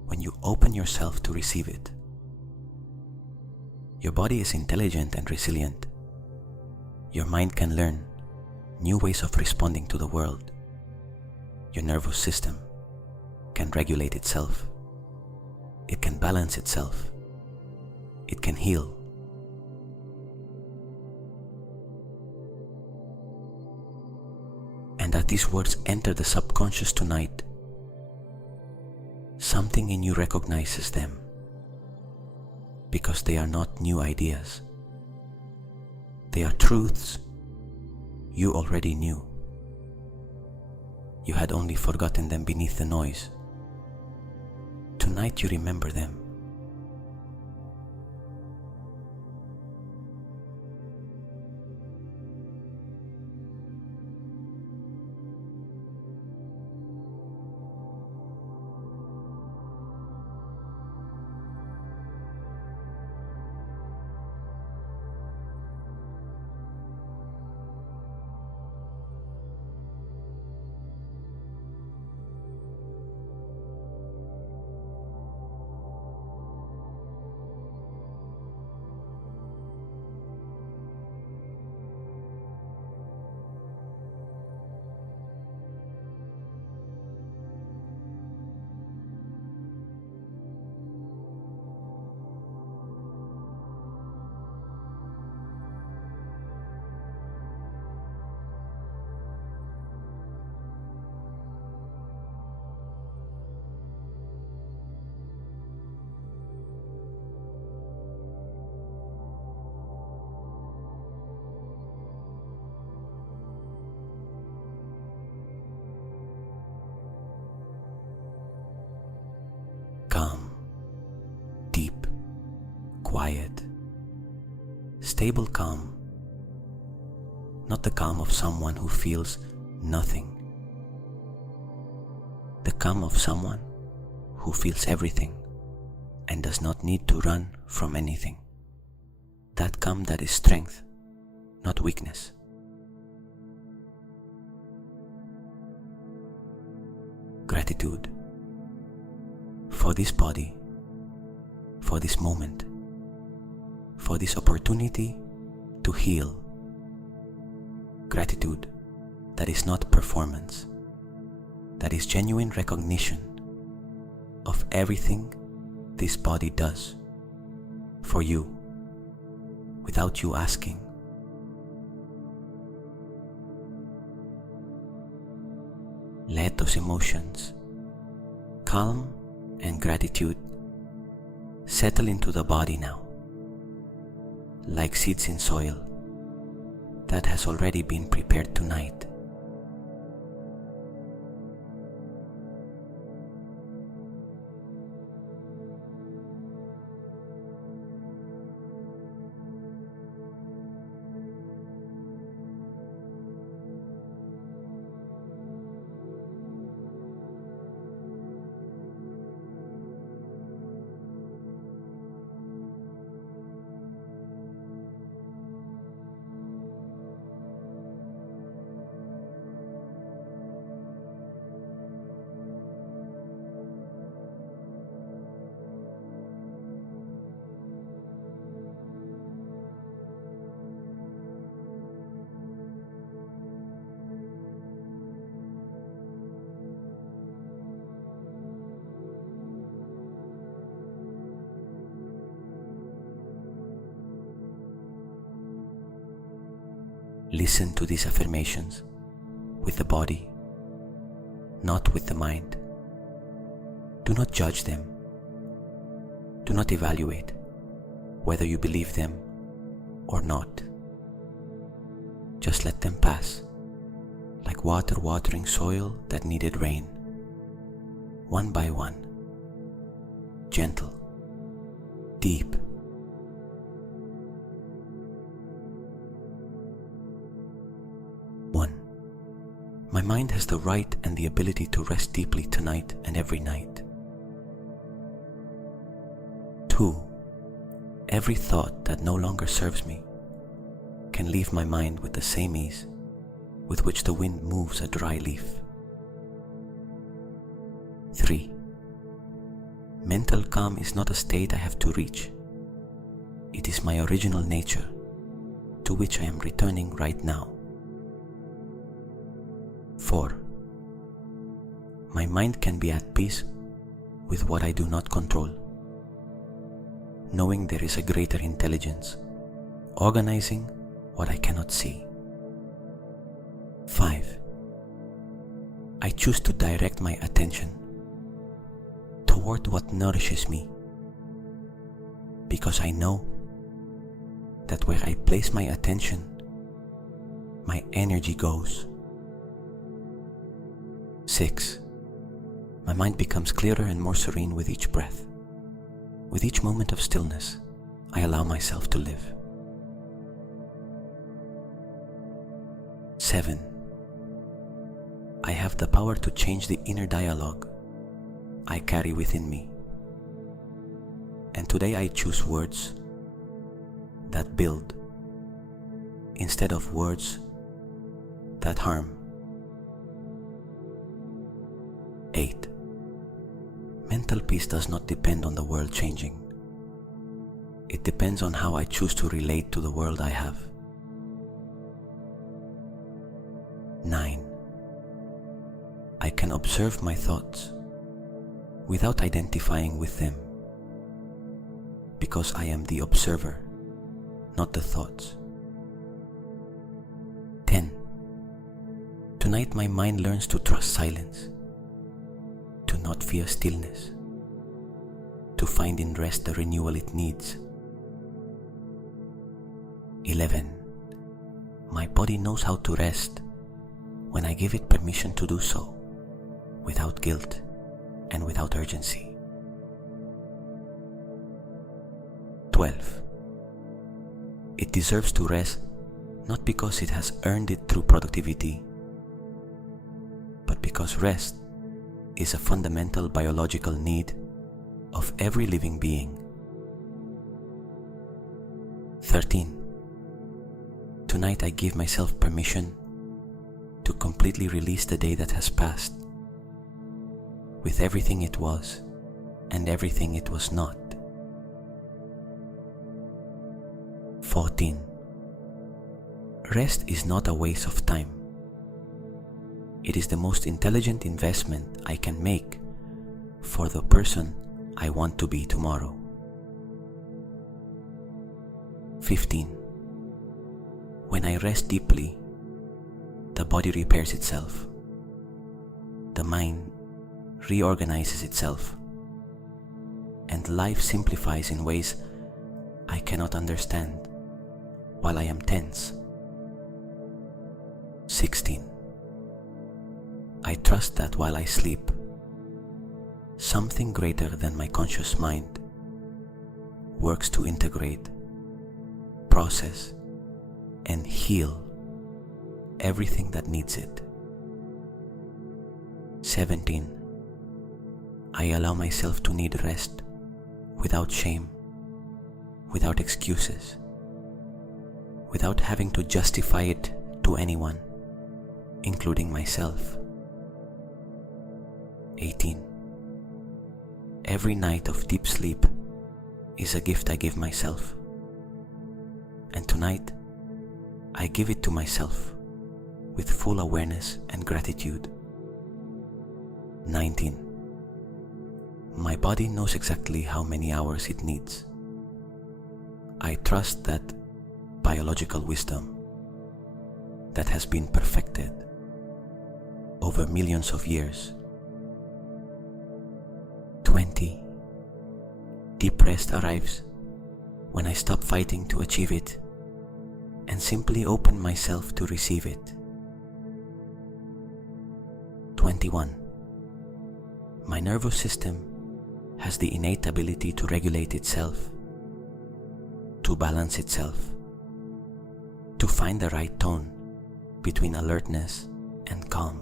when you open yourself to receive it. Your body is intelligent and resilient. Your mind can learn new ways of responding to the world. Your nervous system can regulate itself. It can balance itself. It can heal. And as these words enter the subconscious tonight, something in you recognizes them, because they are not new ideas. They are truths you already knew. You had only forgotten them beneath the noise. Tonight you remember them. Calm, deep, quiet, stable calm. Not the calm of someone who feels nothing. The calm of someone who feels everything and does not need to run from anything. That calm that is strength, not weakness. Gratitude for this body, for this moment, for this opportunity to heal. Gratitude that is not performance, that is genuine recognition of everything this body does for you without you asking. Let those emotions, calm and gratitude, settle into the body now, like seeds in soil that has already been prepared tonight. Listen to these affirmations with the body, not with the mind. Do not judge them. Do not evaluate whether you believe them or not. Just let them pass, like water watering soil that needed rain, one by one, gentle, deep. My mind has the right and the ability to rest deeply tonight and every night. 2. Every thought that no longer serves me can leave my mind with the same ease with which the wind moves a dry leaf. 3. Mental calm is not a state I have to reach. It is my original nature, to which I am returning right now. 4. My mind can be at peace with what I do not control, knowing there is a greater intelligence, organizing what I cannot see. 5. I choose to direct my attention toward what nourishes me, because I know that where I place my attention, my energy goes. 6. My mind becomes clearer and more serene with each breath. With each moment of stillness, I allow myself to live. 7. I have the power to change the inner dialogue I carry within me. And today I choose words that build instead of words that harm. 8. Mental peace does not depend on the world changing. It depends on how I choose to relate to the world I have. 9. I can observe my thoughts without identifying with them, because I am the observer, not the thoughts. 10. Tonight my mind learns to trust silence, to not fear stillness, to find in rest the renewal it needs. 11. My body knows how to rest when I give it permission to do so, without guilt and without urgency. 12. It deserves to rest not because it has earned it through productivity, but because rest is a fundamental biological need of every living being. 13. Tonight I give myself permission to completely release the day that has passed, with everything it was and everything it was not. 14. Rest is not a waste of time. It is the most intelligent investment I can make for the person I want to be tomorrow. 15. When I rest deeply, the body repairs itself. The mind reorganizes itself, and life simplifies in ways I cannot understand while I am tense. 16. I trust that while I sleep, something greater than my conscious mind works to integrate, process, and heal everything that needs it. 17. I allow myself to need rest without shame, without excuses, without having to justify it to anyone, including myself. 18. Every night of deep sleep is a gift I give myself, and tonight I give it to myself with full awareness and gratitude. 19. My body knows exactly how many hours it needs. I trust that biological wisdom that has been perfected over millions of years. 20. Deep rest arrives when I stop fighting to achieve it and simply open myself to receive it. 21. My nervous system has the innate ability to regulate itself, to balance itself, to find the right tone between alertness and calm.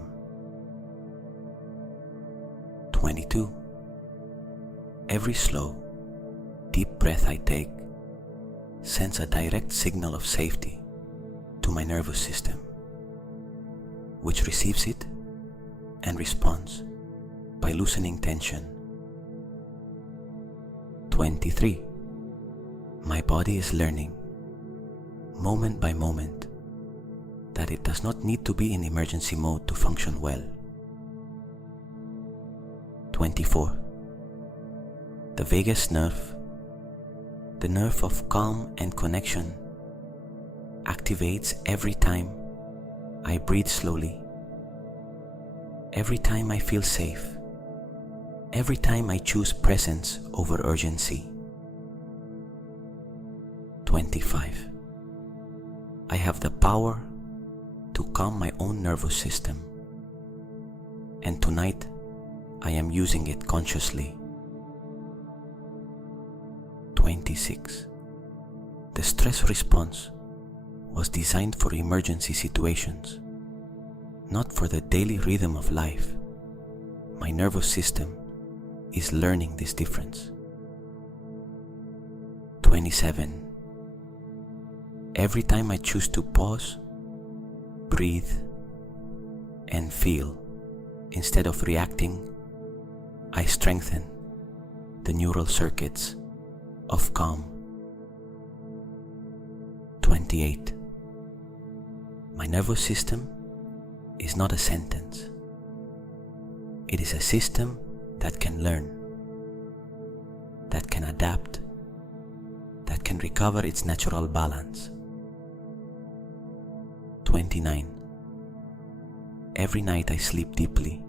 22. Every slow, deep breath I take sends a direct signal of safety to my nervous system, which receives it and responds by loosening tension. 23. My body is learning, moment by moment, that it does not need to be in emergency mode to function well. 24. The vagus nerve, the nerve of calm and connection, activates every time I breathe slowly, every time I feel safe, every time I choose presence over urgency. 25. I have the power to calm my own nervous system, and tonight I am using it consciously. 26. The stress response was designed for emergency situations, not for the daily rhythm of life. My nervous system is learning this difference. 27. Every time I choose to pause, breathe, and feel instead of reacting, I strengthen the neural circuits of calm. 28. My nervous system is not a sentence. It is a system that can learn, that can adapt, that can recover its natural balance. 29. Every night I sleep deeply.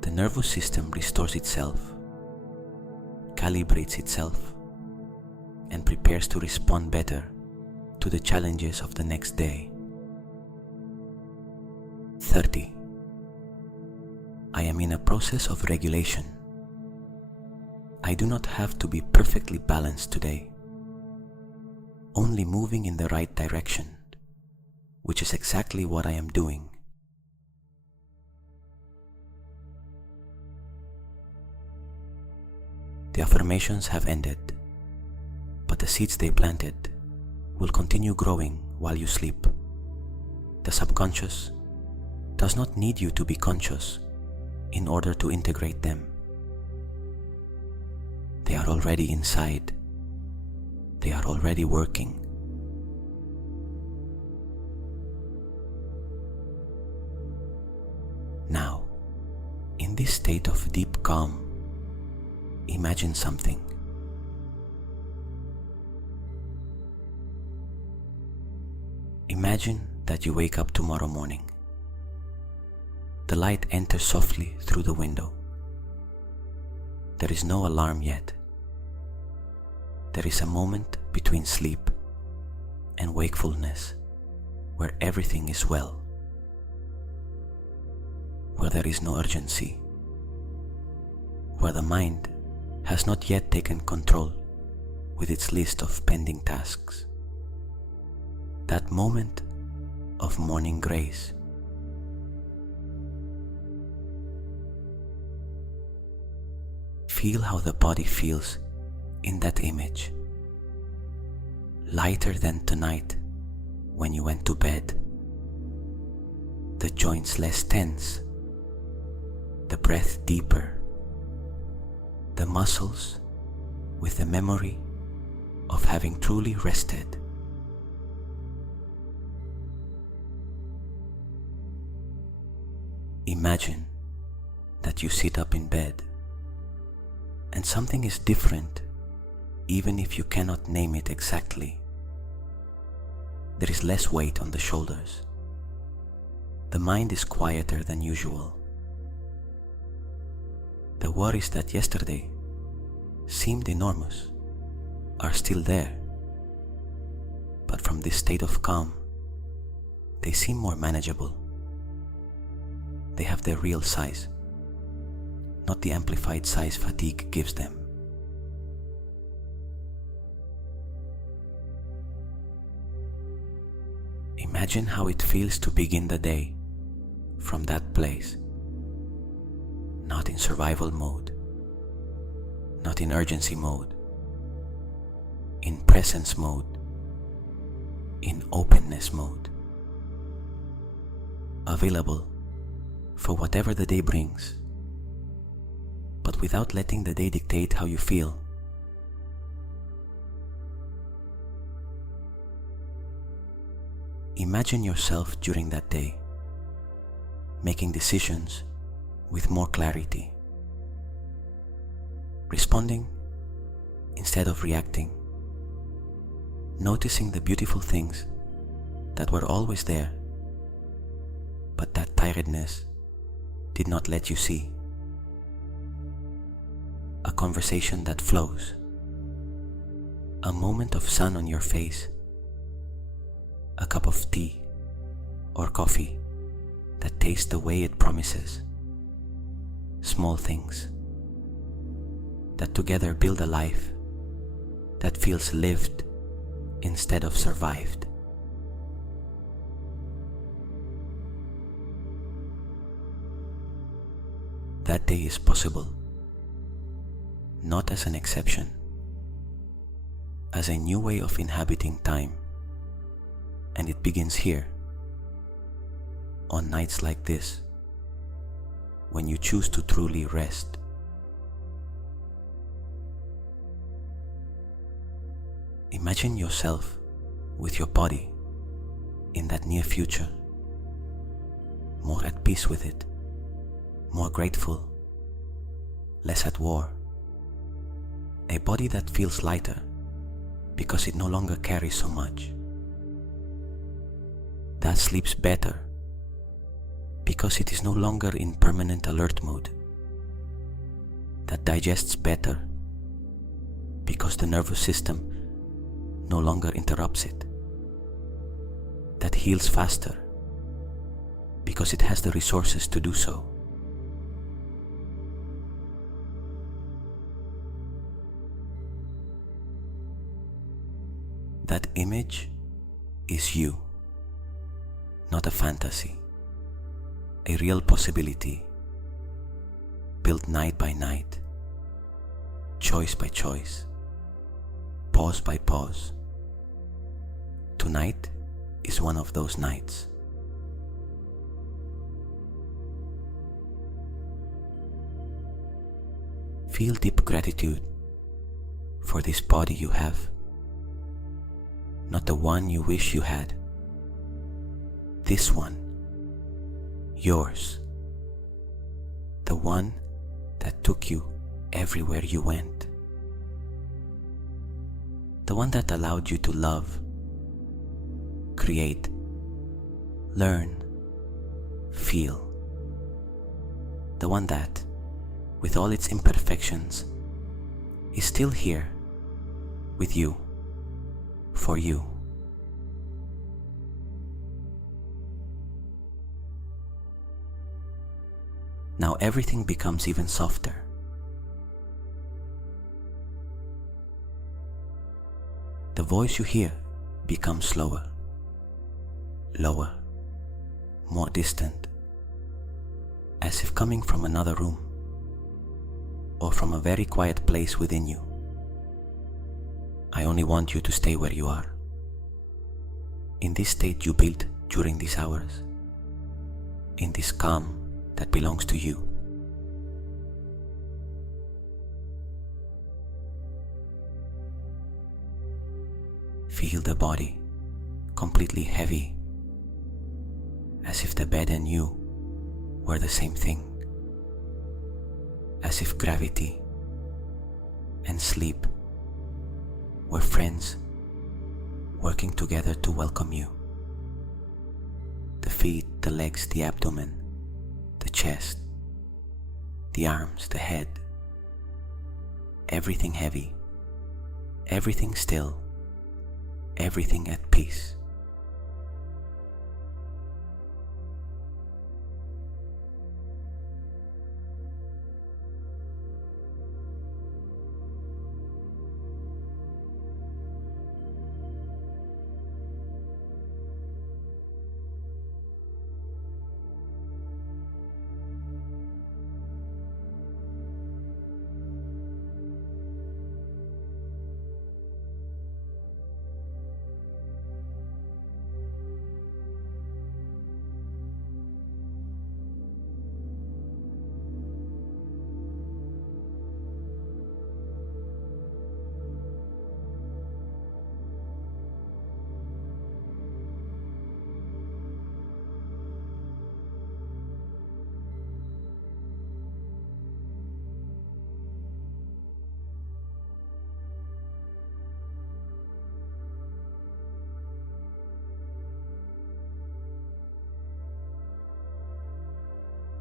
The nervous system restores itself, calibrates itself, and prepares to respond better to the challenges of the next day. 30. I am in a process of regulation. I do not have to be perfectly balanced today, only moving in the right direction, which is exactly what I am doing. The affirmations have ended, but the seeds they planted will continue growing while you sleep. The subconscious does not need you to be conscious in order to integrate them. They are already inside. They are already working. Now, in this state of deep calm, imagine something. Imagine that you wake up tomorrow morning. The light enters softly through the window. There is no alarm yet. There is a moment between sleep and wakefulness where everything is well, where there is no urgency, where the mind has not yet taken control with its list of pending tasks. That moment of morning grace. Feel how the body feels in that image. Lighter than tonight when you went to bed. The joints less tense. The breath deeper. The muscles with the memory of having truly rested. Imagine that you sit up in bed and something is different, even if you cannot name it exactly. There is less weight on the shoulders. The mind is quieter than usual. The worries that yesterday seemed enormous are still there, but from this state of calm, they seem more manageable. They have their real size, not the amplified size fatigue gives them. Imagine how it feels to begin the day from that place, not in survival mode, not in urgency mode, in presence mode, in openness mode, available for whatever the day brings, but without letting the day dictate how you feel. Imagine yourself during that day, making decisions with more clarity, responding instead of reacting, noticing the beautiful things that were always there, but that tiredness did not let you see. A conversation that flows, a moment of sun on your face, a cup of tea or coffee that tastes the way it promises. Small things that together build a life that feels lived instead of survived. That day is possible, not as an exception, as a new way of inhabiting time, and it begins here, on nights like this, when you choose to truly rest. Imagine yourself with your body in that near future, more at peace with it, more grateful, less at war. A body that feels lighter because it no longer carries so much. That sleeps better because it is no longer in permanent alert mode. That digests better because the nervous system no longer interrupts it. That heals faster because it has the resources to do so. That image is you, not a fantasy, a real possibility, built night by night, choice by choice, pause by pause. Tonight is one of those nights. Feel deep gratitude for this body you have, not the one you wish you had. This one, yours, the one that took you everywhere you went, the one that allowed you to love, create, learn, feel, the one that, with all its imperfections, is still here with you, for you. Now everything becomes even softer. The voice you hear becomes slower, lower, more distant, as if coming from another room or from a very quiet place within you. I only want you to stay where you are, in this state you built during these hours, in this calm that belongs to you. Feel the body completely heavy, as if the bed and you were the same thing, as if gravity and sleep were friends working together to welcome you. The feet, the legs, the abdomen, the chest, the arms, the head, everything heavy, everything still, everything at peace.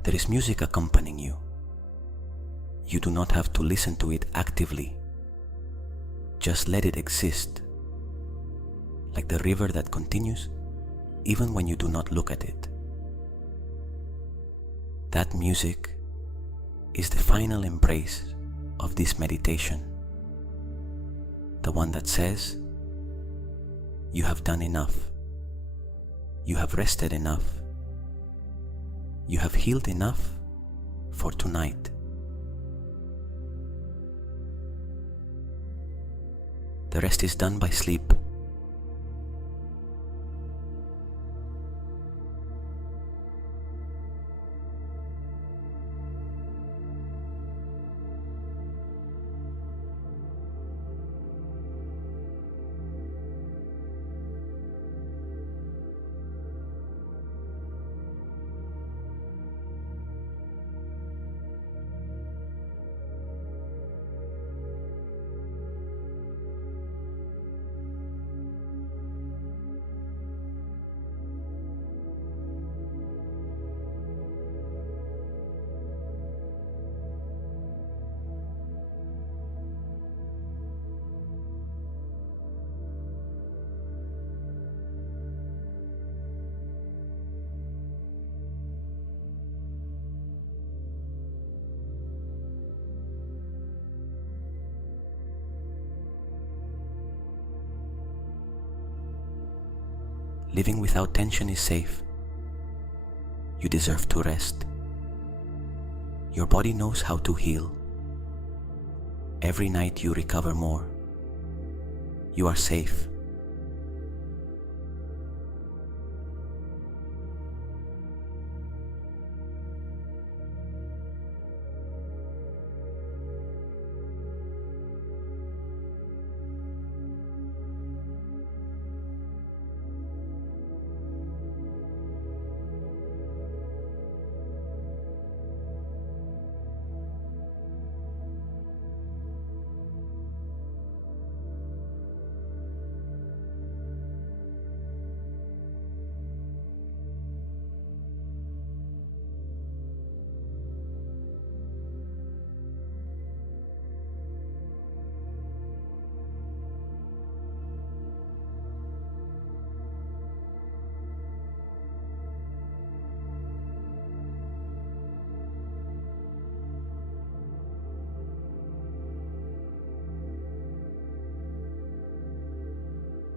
There is music accompanying you. You do not have to listen to it actively. Just let it exist, like the river that continues even when you do not look at it. That music is the final embrace of this meditation, the one that says, you have done enough, you have rested enough, you have healed enough for tonight. The rest is done by sleep. Living without tension is safe. You deserve to rest. Your body knows how to heal. Every night you recover more. You are safe.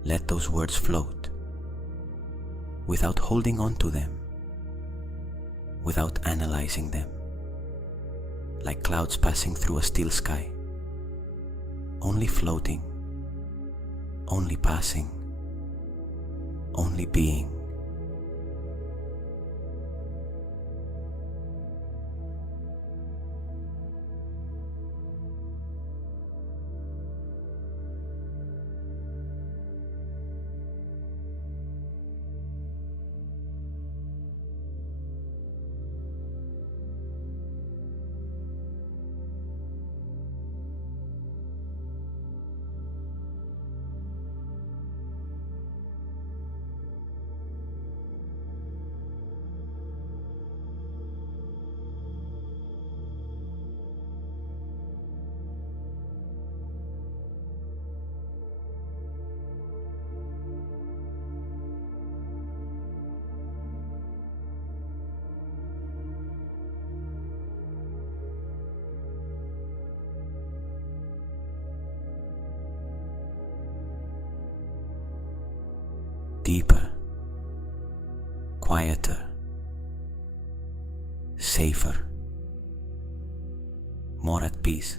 Let those words float, without holding on to them, without analyzing them, like clouds passing through a still sky, only floating, only passing, only being. Deeper, quieter, safer, more at peace.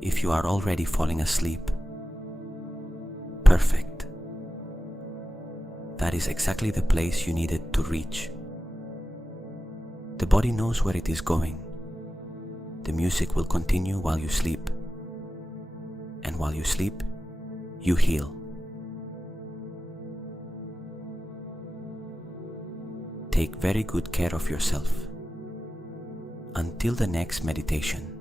if you are already falling asleep, perfect. That is exactly the place you needed to reach. The body knows where it is going. The music will continue while you sleep. And while you sleep, you heal. Take very good care of yourself. Until the next meditation.